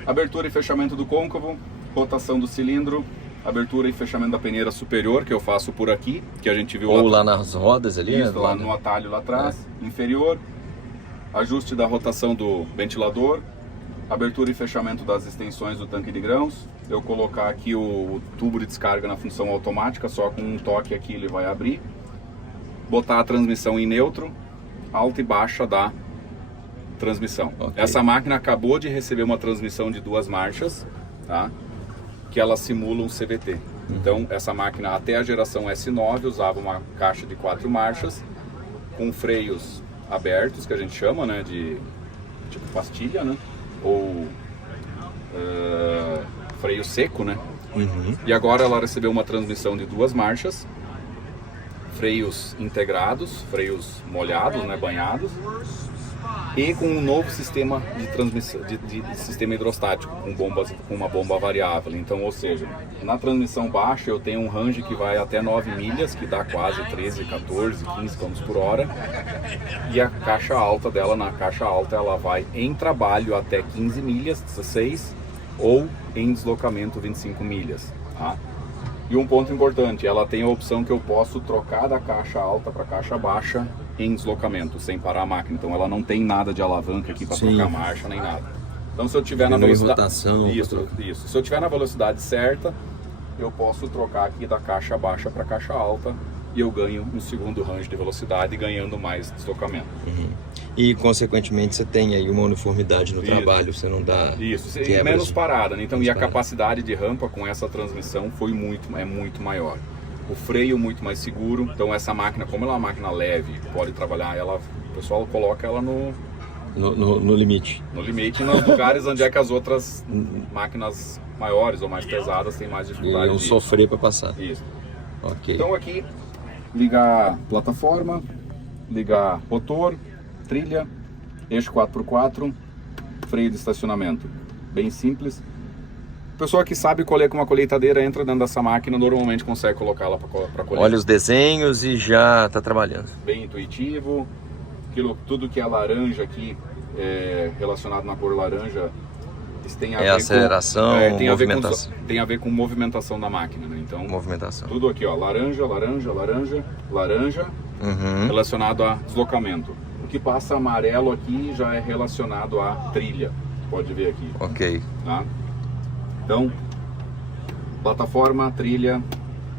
Abertura e fechamento do côncavo, rotação do cilindro, abertura e fechamento da peneira superior, que eu faço por aqui, que a gente viu Ou lá nas rodas ali, isso, lá no atalho lá atrás, inferior, ajuste da rotação do ventilador, abertura e fechamento das extensões do tanque de grãos. Eu colocar aqui o tubo de descarga na função automática, só com um toque aqui ele vai abrir. Botar a transmissão em neutro, alta e baixa da transmissão. Okay. Essa máquina acabou de receber uma transmissão de 2 marchas, tá? Que ela simula um CVT. Então essa máquina até a geração S9 usava uma caixa de 4 marchas com freios abertos, que a gente chama, né, de tipo pastilha, né, ou freio seco, né. E agora ela recebeu uma transmissão de 2 marchas, freios integrados, freios molhados, né, banhados, e com um novo sistema de transmissão, de sistema hidrostático, com uma bomba variável. Então, ou seja, na transmissão baixa eu tenho um range que vai até 9 milhas, que dá quase 13, 14, 15 km por hora. E a caixa alta dela, na caixa alta, ela vai em trabalho até 15 milhas, 16, ou em deslocamento 25 milhas. Tá? E um ponto importante, ela tem a opção que eu posso trocar da caixa alta para caixa baixa em deslocamento, sem parar a máquina. Então ela não tem nada de alavanca aqui para trocar marcha, nem nada. Então se eu tiver na velocidade... Isso. Se eu tiver na velocidade certa, eu posso trocar aqui da caixa baixa para caixa alta e eu ganho um segundo range de velocidade, ganhando mais deslocamento. E consequentemente você tem aí uma uniformidade no trabalho, você não dá... Isso, e menos parada, né? Então, e a capacidade de rampa com essa transmissão é muito maior. O freio muito mais seguro, então essa máquina, como ela é uma máquina leve, pode trabalhar, o pessoal coloca ela no limite. No limite, nos lugares onde é que as outras máquinas maiores ou mais pesadas têm mais dificuldade. E eu sofrer para passar. Isso. Ok. Então aqui, ligar plataforma, ligar motor, trilha, eixo 4x4, freio de estacionamento. Bem simples. pessoa que sabe colher com uma colheitadeira entra dentro dessa máquina, normalmente consegue colocar ela para colher. Olha os desenhos e já está trabalhando. Bem intuitivo. Tudo que é laranja aqui, relacionado na cor laranja, isso tem a ver aceleração, com, movimentação. Tem a ver com movimentação da máquina, né? Então, Movimentação. tudo aqui, ó, laranja, laranja, laranja, laranja, relacionado a deslocamento. O que passa amarelo aqui já é relacionado à trilha. Pode ver aqui. Ok. Tá? Então, plataforma, trilha,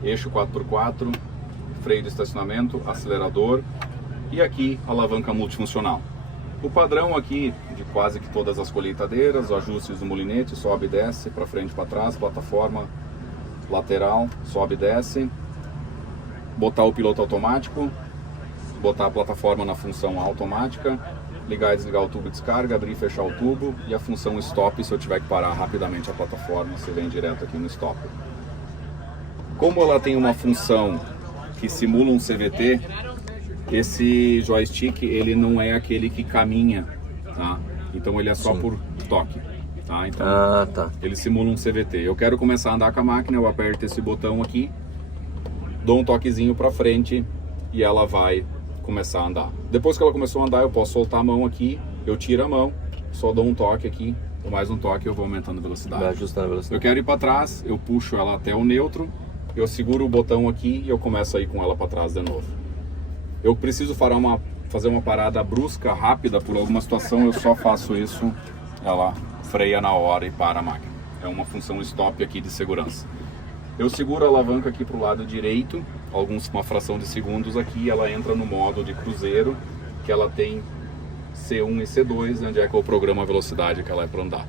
eixo 4x4, freio de estacionamento, acelerador e aqui alavanca multifuncional. O padrão aqui de quase que todas as colheitadeiras, ajustes do molinete, sobe e desce, para frente e para trás, plataforma lateral, sobe e desce, botar o piloto automático, botar a plataforma na função automática, ligar e desligar o tubo de descarga, abrir e fechar o tubo e a função stop se eu tiver que parar rapidamente a plataforma, você vem direto aqui no stop. Como ela tem uma função que simula um CVT, esse joystick ele não é aquele que caminha, tá? Então ele é só por toque, tá? Então ele simula um CVT. Eu quero começar a andar com a máquina, eu aperto esse botão aqui, dou um toquezinho para frente e ela vai começar a andar. Depois que ela começou a andar, eu posso soltar a mão aqui, eu tiro a mão, só dou um toque aqui, ou mais um toque, eu vou aumentando a velocidade. Vai ajustando a velocidade. Eu quero ir para trás, eu puxo ela até o neutro, eu seguro o botão aqui e eu começo a ir com ela para trás de novo. Eu preciso fazer uma parada brusca, rápida, por alguma situação, eu só faço isso, ela freia na hora e para a máquina. É uma função stop aqui de segurança. Eu seguro a alavanca aqui para o lado direito, uma fração de segundos aqui, ela entra no modo de cruzeiro, que ela tem C1 e C2, onde é que eu programo a velocidade que ela é para andar.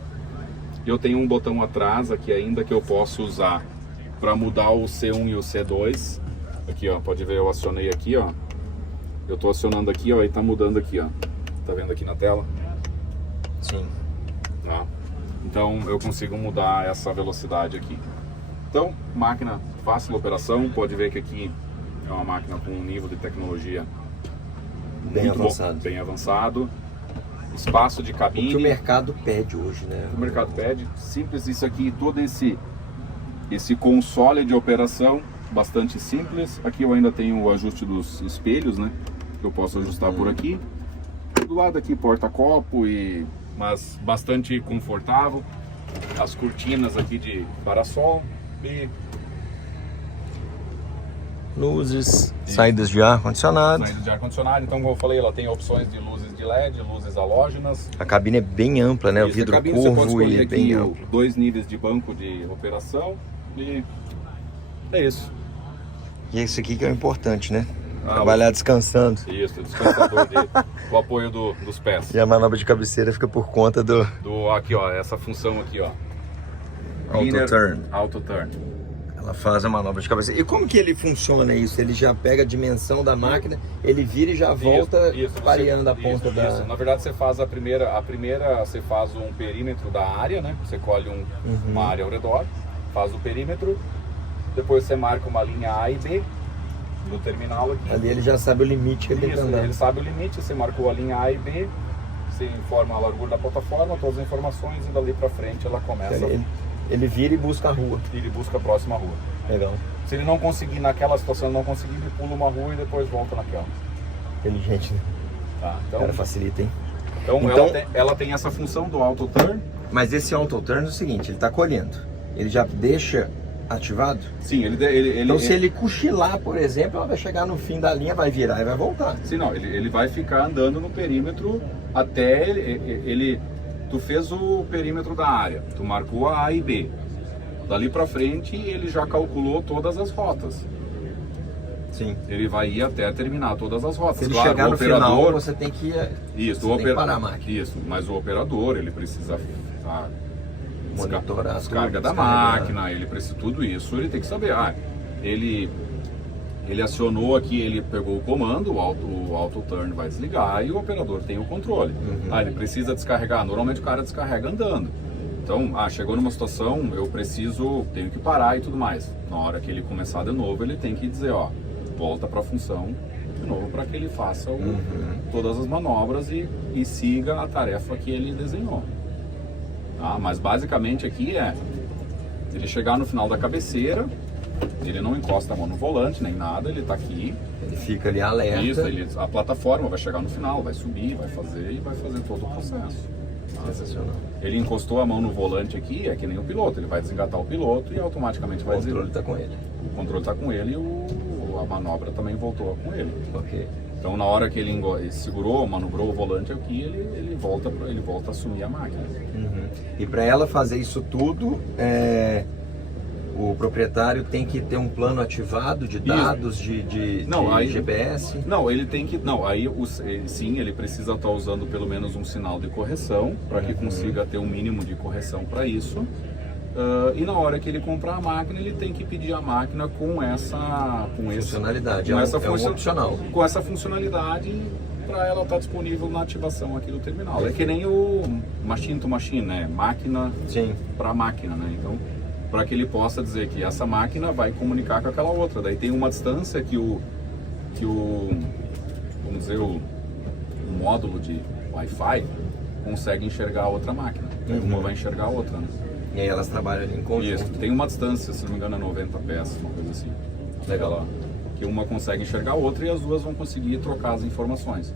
Eu tenho um botão atrás aqui ainda que eu posso usar para mudar o C1 e o C2. Aqui, ó, pode ver, eu acionei aqui, ó. Eu estou acionando aqui, ó, e está mudando aqui, ó. Tá vendo aqui na tela? Sim. Tá? Então eu consigo mudar essa velocidade aqui. Então, máquina fácil de operação, pode ver que aqui é uma máquina com um nível de tecnologia Bem avançado. Bem avançado. Espaço de cabine. O que o mercado pede hoje, né? O mercado pede. Simples isso aqui, todo esse console de operação, bastante simples. Aqui eu ainda tenho o ajuste dos espelhos, né? Que eu posso ajustar por aqui. Do lado aqui porta-copo, mas bastante confortável. As cortinas aqui de parasol. E luzes, saídas de ar-condicionado. saída de ar-condicionado, então como eu falei, ela tem opções de luzes de LED, luzes halógenas. A cabine é bem ampla, né? O Isso, vidro a cabine você pode curvo escolher e aqui bem amplo. 2 níveis de banco de operação e é isso. E é isso aqui que é o importante, né? Ah, Trabalhar descansando. Isso, descansador o apoio dos pés. E a manobra de cabeceira fica por conta do Aqui, ó, essa função aqui, ó. auto turn. Auto turn. Ela faz a manobra de cabeceira. E como que ele funciona isso? Ele já pega a dimensão da máquina, ele vira e já volta variando a ponta da... Isso. Na verdade, você faz a primeira você faz um perímetro da área, né? Você colhe uma área ao redor, faz o perímetro, depois você marca uma linha A e B no terminal aqui. Ali ele já sabe o limite que ele tem que andar. Ele sabe o limite, você marcou a linha A e B, você informa a largura da plataforma, todas as informações, e dali pra frente ela começa... Ele vira e busca a rua. Ele busca a próxima rua. Legal. Se ele não conseguir naquela situação, ele não conseguir, ele pula uma rua e depois volta naquela. Inteligente, né? Tá? Então, Cara, facilita, hein? Então ela tem essa função do auto turn. Mas esse auto turn é o seguinte, ele tá colhendo. Ele já deixa ativado? Sim, então se ele cochilar, por exemplo, ela vai chegar no fim da linha, vai virar e vai voltar. Sim, não, ele vai ficar andando no perímetro até tu fez o perímetro da área, tu marcou a A e B. Dali pra frente ele já calculou todas as rotas. Sim. Ele vai ir até terminar todas as rotas. Se ele chegar no final, você tem que parar a máquina. Isso, mas o operador, ele precisa monitorar a descarga da máquina, ele precisa tudo isso, ele tem que saber. Ele acionou aqui, ele pegou o comando, o auto turn vai desligar e o operador tem o controle. Ele precisa descarregar, normalmente o cara descarrega andando. Então, chegou numa situação, tenho que parar e tudo mais. Na hora que ele começar de novo, ele tem que dizer, volta para a função de novo para que ele faça todas as manobras e siga a tarefa que ele desenhou. Mas basicamente aqui ele chegar no final da cabeceira, ele não encosta a mão no volante nem nada, ele tá aqui. Ele fica ali alerta. Isso, a plataforma vai chegar no final, vai subir, vai fazer todo o processo. Sensacional. Ele encostou a mão no volante aqui, é que nem o piloto, ele vai desengatar o piloto e automaticamente vai O controle está com ele. O controle está com ele e a manobra também voltou com ele. Ok. Então na hora que ele segurou, manobrou o volante aqui, ele volta a assumir a máquina. Uhum. E para ela fazer isso tudo, o proprietário tem que ter um plano ativado de dados, de GPS? Não, ele tem que... Não, aí sim, ele precisa estar usando pelo menos um sinal de correção, para que consiga ter um mínimo de correção para isso. E na hora que ele comprar a máquina, ele tem que pedir a máquina com essa funcionalidade, um opcional. Com essa funcionalidade para ela estar disponível na ativação aqui do terminal. É que nem o machine to machine, né? Máquina para máquina, né? Então, para que ele possa dizer que essa máquina vai comunicar com aquela outra. Daí tem uma distância que o vamos dizer, o módulo de Wi-Fi consegue enxergar a outra máquina. Uma vai enxergar a outra, né? E aí elas trabalham ali em conjunto. Isso, tem uma distância, se não me engano é 90 pés, uma coisa assim. Legal. Que uma consegue enxergar a outra e as duas vão conseguir trocar as informações.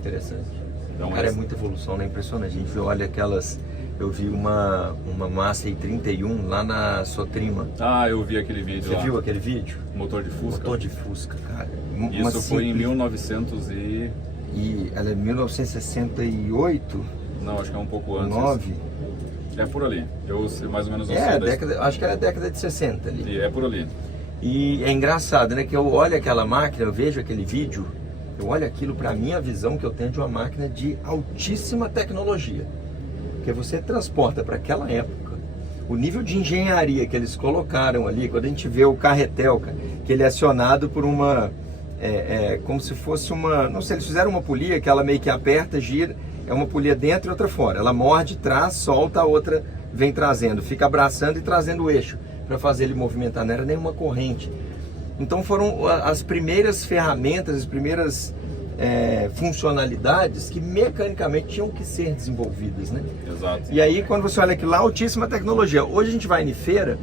Interessante. Então, Cara, é muita evolução, né? Impressionante. A gente olha aquelas... Eu vi uma Massey 31 lá na Sotrima. Ah, eu vi aquele vídeo lá. Você viu aquele vídeo? Motor de Fusca. Motor de Fusca, cara. Isso foi em 1900 e... E ela é 1968? Não, acho que é um pouco antes. 9? É por ali. Eu sei mais ou menos... Acho que era a década de 60 ali. E é por ali. E é engraçado, né? Que eu olho aquela máquina, eu vejo aquele vídeo, eu olho aquilo, pra mim, a visão que eu tenho de uma máquina de altíssima tecnologia. Porque você transporta para aquela época, o nível de engenharia que eles colocaram ali, quando a gente vê o carretel, que ele é acionado por uma... como se fosse uma... Não sei, eles fizeram uma polia que ela meio que aperta, gira, é uma polia dentro e outra fora. Ela morde, traz, solta, a outra vem trazendo, fica abraçando e trazendo o eixo para fazer ele movimentar, não era nenhuma corrente. Então foram as primeiras ferramentas, as primeiras funcionalidades que mecanicamente tinham que ser desenvolvidas, né? Exato. E aí quando você olha aqui lá, altíssima tecnologia. Hoje a gente vai em feira,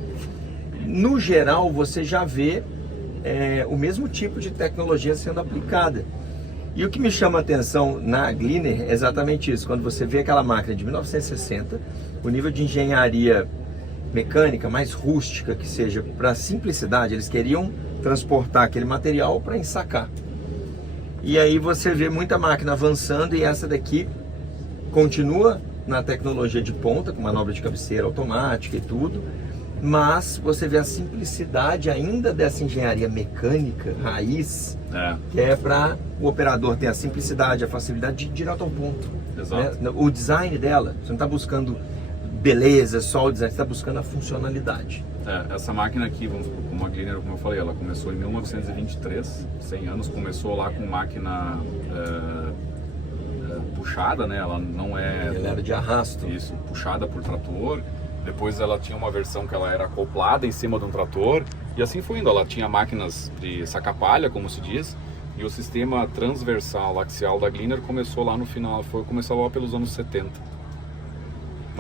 no geral você já vê o mesmo tipo de tecnologia sendo aplicada. E o que me chama a atenção na Gleaner é exatamente isso. Quando você vê aquela máquina de 1960, o nível de engenharia mecânica mais rústica que seja, para simplicidade, eles queriam transportar aquele material para ensacar. E aí você vê muita máquina avançando e essa daqui continua na tecnologia de ponta, com manobra de cabeceira automática e tudo, mas você vê a simplicidade ainda dessa engenharia mecânica, raiz, que é para o operador ter a simplicidade, a facilidade de ir direto ao ponto. Exato. Né? O design dela, você não está buscando beleza, só o design, você está buscando a funcionalidade. Essa máquina aqui, como a Gleaner, como eu falei, ela começou em 1923, 100 anos, começou lá com máquina puxada, né? Ela não é... Ela era de arrasto. Isso, puxada por trator. Depois ela tinha uma versão que ela era acoplada em cima de um trator. E assim foi indo. Ela tinha máquinas de saca-palha, como se diz. E o sistema transversal axial da Gleaner começou lá no final, começou lá pelos anos 70.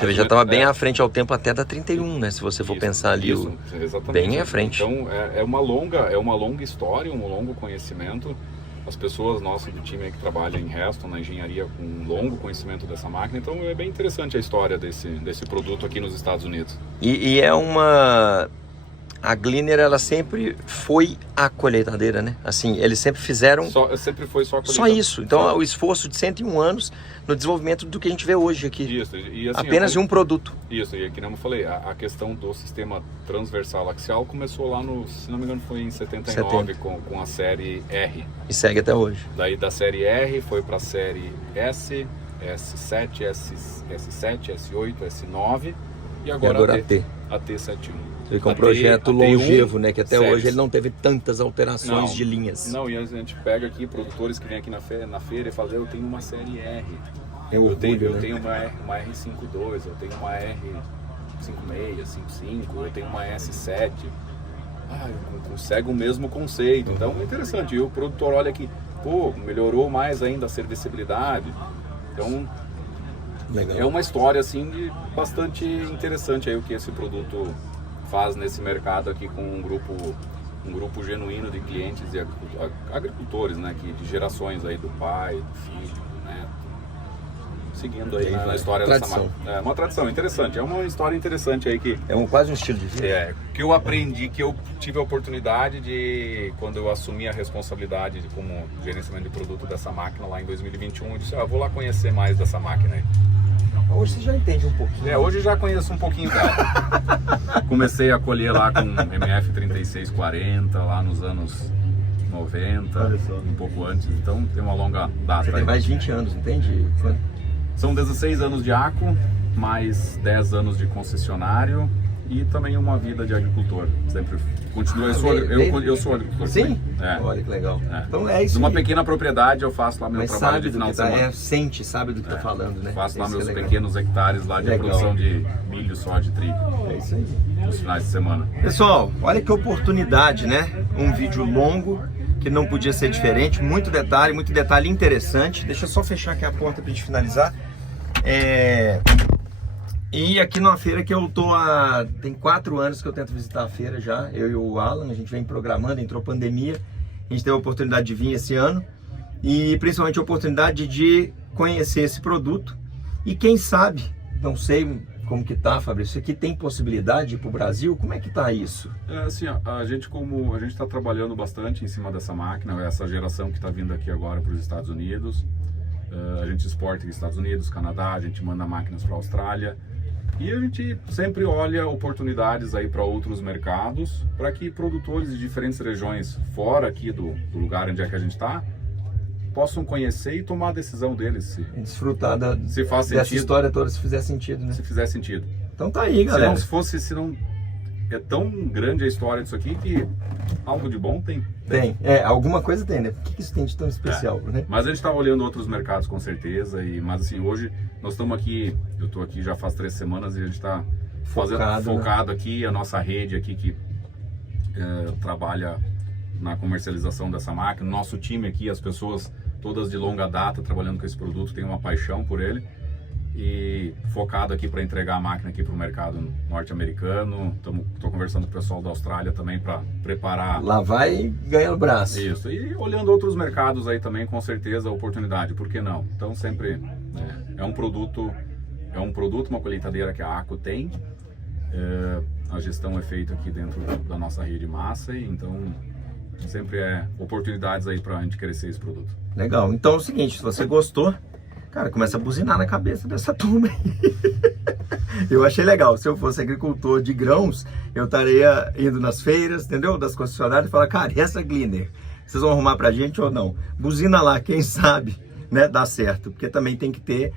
Ele já estava bem à frente ao tempo até da 31, né? Se você for pensar ali, bem à frente. Então é uma longa história, um longo conhecimento. As pessoas nosso do time que trabalha em Reston, na engenharia, com um longo conhecimento dessa máquina. Então é bem interessante a história desse produto aqui nos Estados Unidos. E é uma... A Gleaner, ela sempre foi a colheitadeira, né? Assim, eles sempre fizeram... Sempre foi só a colheitadeira. Só isso. Então, o esforço de 101 anos no desenvolvimento do que a gente vê hoje aqui. Isso. E, assim, apenas um produto. Isso. E aqui, como eu falei, a questão do sistema transversal axial começou lá se não me engano, foi em 79, com a série R. E segue até hoje. Daí, da série R, foi para a série S, S7, S7, S8, S9 e agora a T71. Fica um projeto longevo, né? Que até séries. hoje ele não teve tantas alterações de linhas. Não, e a gente pega aqui produtores que vêm aqui na feira e falam, eu tenho uma série R. Eu tenho uma R52, eu tenho uma R56, 55, eu tenho uma S7. Consegue o mesmo conceito. Então é interessante. E o produtor olha aqui, melhorou mais ainda a serviciabilidade. Então Legal. É uma história assim bastante interessante aí o que esse produto faz nesse mercado aqui com um grupo genuíno de clientes e agricultores, né, de gerações aí do pai, do filho, do neto, seguindo aí na história tradição. dessa marca. É uma tradição interessante, é uma história interessante aí que Quase um estilo de vida. que eu aprendi, que eu tive a oportunidade de, quando eu assumi a responsabilidade como gerenciamento de produto dessa máquina lá em 2021, eu disse, vou lá conhecer mais dessa máquina aí. Hoje você já entende um pouquinho. Hoje já conheço um pouquinho dela. Comecei a colher lá com MF 3640 lá nos anos 90, um pouco antes, então tem uma longa data. Você tem aí. mais de 20 anos, entende? São 16 anos de ACO, mais 10 anos de concessionário e também uma vida de agricultor. Sempre continuo, eu sou agricultor. Sim? É. Olha que legal. É. Então é isso. Numa aí. pequena propriedade eu faço lá meu Mas trabalho sabe de do final que de tá, semana. sabe do que tá falando, né? Faço lá Isso meus é legal. pequenos hectares lá de Legal. produção de milho, soja e trigo É isso aí. nos finais de semana. Pessoal, olha que oportunidade, né? Um vídeo longo que não podia ser diferente, muito detalhe interessante. Deixa eu só fechar aqui a porta pra gente finalizar. E aqui numa feira que eu tô tem 4 anos que eu tento visitar a feira já, eu e o Alan, a gente vem programando, entrou pandemia, a gente teve a oportunidade de vir esse ano e principalmente a oportunidade de conhecer esse produto e quem sabe, não sei como que tá, Fabrício, isso aqui tem possibilidade de ir pro Brasil? Como é que tá isso? Assim, a gente está trabalhando bastante em cima dessa máquina, essa geração que está vindo aqui agora para os Estados Unidos, a gente exporta nos Estados Unidos, Canadá, a gente manda máquinas para a Austrália. E a gente sempre olha oportunidades aí para outros mercados, para que produtores de diferentes regiões fora aqui do lugar onde é que a gente está, possam conhecer e tomar a decisão deles. Se Desfrutar se faz dessa sentido, história toda, se fizer sentido, né? se fizer sentido. Então tá aí, galera. Se não é tão grande a história disso aqui que algo de bom tem. Tem, alguma coisa tem, né? O que isso tem de tão especial, né? Mas a gente está olhando outros mercados com certeza, mas assim, hoje nós estamos aqui, eu estou aqui já faz 3 semanas e a gente está focado aqui, a nossa rede aqui que trabalha na comercialização dessa máquina, nosso time aqui, as pessoas todas de longa data trabalhando com esse produto, tem uma paixão por ele e focado aqui para entregar a máquina aqui para o mercado norte-americano. Estou conversando com o pessoal da Austrália também para preparar. Lá vai ganhando braço. Isso, e olhando outros mercados aí também, com certeza, a oportunidade, por que não? Então sempre é um produto, uma colheitadeira que a ACO tem, a gestão é feita aqui dentro da nossa rede massa, e então sempre oportunidades aí para a gente crescer esse produto. Legal, então é o seguinte, se você gostou, cara, começa a buzinar na cabeça dessa turma aí. Eu achei legal, se eu fosse agricultor de grãos, eu estaria indo nas feiras, entendeu? Das concessionárias e falar, cara, e essa Gleaner? Vocês vão arrumar pra gente ou não? Buzina lá, quem sabe, né, dá certo. Porque também tem que ter,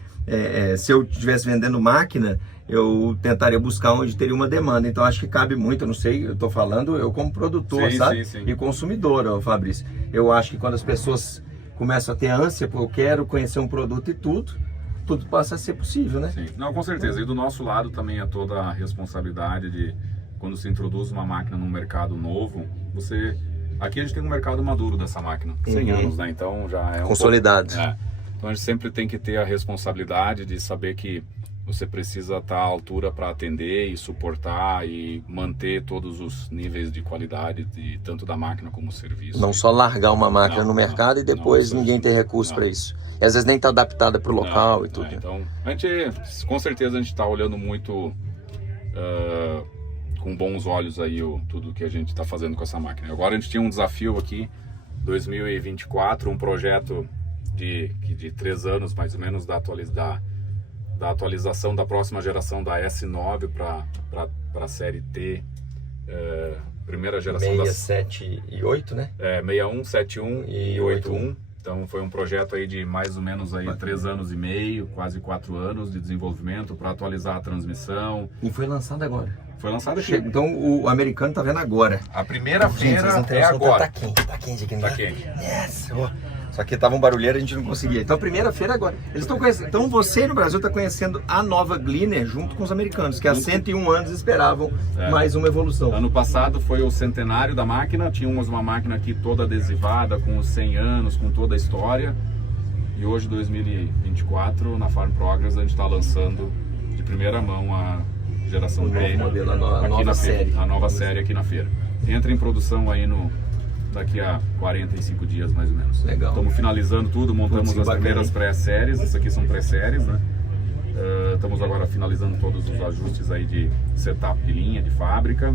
se eu estivesse vendendo máquina, eu tentaria buscar onde teria uma demanda. Então acho que cabe muito, eu não sei, eu tô falando eu como produtor, Sim, sabe? sim. E consumidor, ó, Fabrício. Eu acho que quando as pessoas começam a ter ânsia, porque eu quero conhecer um produto e tudo passa a ser possível, né? Sim, não, com certeza. E do nosso lado também é toda a responsabilidade de, quando se introduz uma máquina num mercado novo, aqui a gente tem um mercado maduro dessa máquina, 100 anos, né? Então já é consolidado. Então a gente sempre tem que ter a responsabilidade de saber que você precisa estar à altura para atender e suportar e manter todos os níveis de qualidade, tanto da máquina como do serviço. Não só largar uma máquina no mercado e depois ninguém tem recurso para isso. E às vezes nem está adaptada para o local e tudo. Então, com certeza a gente está olhando muito com bons olhos aí tudo que a gente está fazendo com essa máquina. Agora a gente tinha um desafio aqui, 2024, um projeto de 3 anos mais ou menos da atualização da próxima geração da S9 para a série T, primeira geração 67 e 8, né? 61, 71 e 81. Então foi um projeto aí de mais ou menos aí 3 anos e meio, quase 4 anos de desenvolvimento para atualizar a transmissão. E foi lançado agora. Foi lançado aqui. Então o americano tá vendo agora. A primeira feira é Tá agora. quente aqui, né? Tá quente. Yes. Só que tava um barulheiro, a gente não conseguia. Então a primeira feira agora. Eles estão conhecendo. Então você no Brasil está conhecendo a nova Gleaner junto com os americanos, que há 101 anos esperavam mais uma evolução. Ano passado foi o centenário da máquina, tínhamos uma máquina aqui toda adesivada, com os 100 anos, com toda a história. E hoje, 2024, na Farm Progress, a gente está lançando de primeira mão a geração O novo T modelo, a aqui nova na feira, série. a nova série aqui na feira. Entra em produção aí daqui a 45 dias, mais ou menos. Legal. Estamos finalizando tudo, montamos Putz, as bacana, primeiras hein? pré-séries, isso aqui são pré-séries, né? Estamos agora finalizando todos os ajustes aí de setup de linha, de fábrica,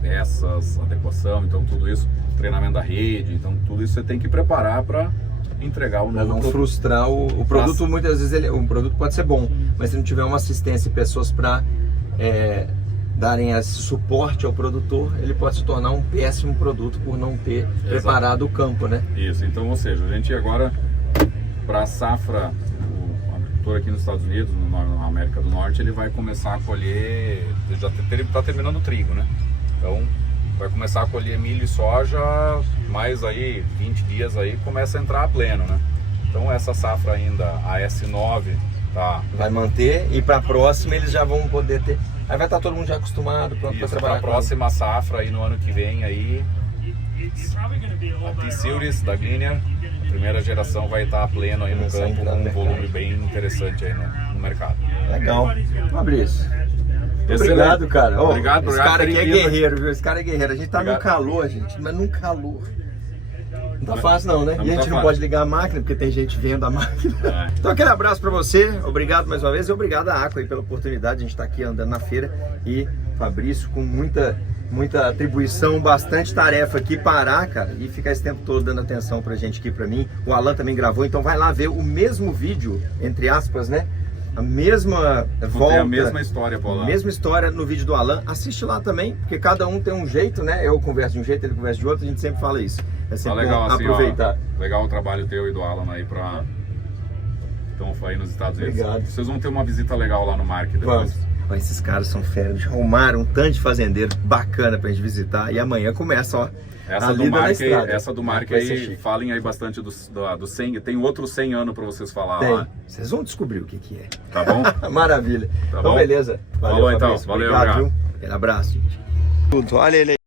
peças, adequação, então tudo isso, treinamento da rede, então tudo isso você tem que preparar para entregar o Pra novo não produto. frustrar o produto. Muitas vezes o produto pode ser bom, mas se não tiver uma assistência e pessoas para darem esse suporte ao produtor, ele pode se tornar um péssimo produto por não ter preparado o campo, né? Isso, então, ou seja, a gente agora, para a safra, o agricultor aqui nos Estados Unidos, na América do Norte, ele vai começar a colher, já está terminando o trigo, né? Então, vai começar a colher milho e soja, mais aí 20 dias aí começa a entrar a pleno, né? Então, essa safra ainda, a S9, tá? Vai manter e para a próxima eles já vão poder ter. Aí vai estar todo mundo já acostumado para Isso, trabalhar. para a próxima safra aí no ano que vem aí, a T-Series da Glinier, a primeira geração vai estar a pleno aí no Começar a campo entrar com no um mercado. volume bem interessante aí no mercado. Legal. Fabrício. Excelente. Obrigado, cara. Ó, Obrigado, esse cara aqui é bem-vindo. guerreiro, viu? Esse cara é guerreiro. A gente tá Obrigado. num calor, gente, mas num calor. Não tá fácil não, né? Não E a tá gente não fácil. pode ligar a máquina, porque tem gente vendo a máquina. É. Então aquele abraço pra você, obrigado mais uma vez e obrigado à Aqua aí pela oportunidade. A gente tá aqui andando na feira e Fabrício com muita atribuição, bastante tarefa aqui, parar, cara, e ficar esse tempo todo dando atenção pra gente aqui, pra mim. O Alan também gravou, então vai lá ver o mesmo vídeo, entre aspas, né? A mesma volta. Tem a mesma história, Paula. Mesma história no vídeo do Alan. Assiste lá também, porque cada um tem um jeito, né? Eu converso de um jeito, ele conversa de outro, a gente sempre fala isso. É Tá sempre legal, bom assim, aproveitar. ó, legal o trabalho teu e do Alan aí pra... Então, aí nos Estados Unidos. Obrigado. Vocês vão ter uma visita legal lá no market depois. Vamos. Mas esses caras são férias, eles arrumaram um tanto de fazendeiro bacana pra gente visitar. E amanhã começa, ó. Essa a do lida na Mark, estrada. essa do Mark Vai ser aí, chique. falem aí bastante do 100, tem outro 100 anos pra vocês falar Tem. lá, Vocês vão descobrir o que é. tá bom? Maravilha. Tá então, bom? beleza. Falou, então. Fabrício. Valeu, Obrigado, obrigado. viu? Aquele abraço, gente. Tudo. Olha ele aí.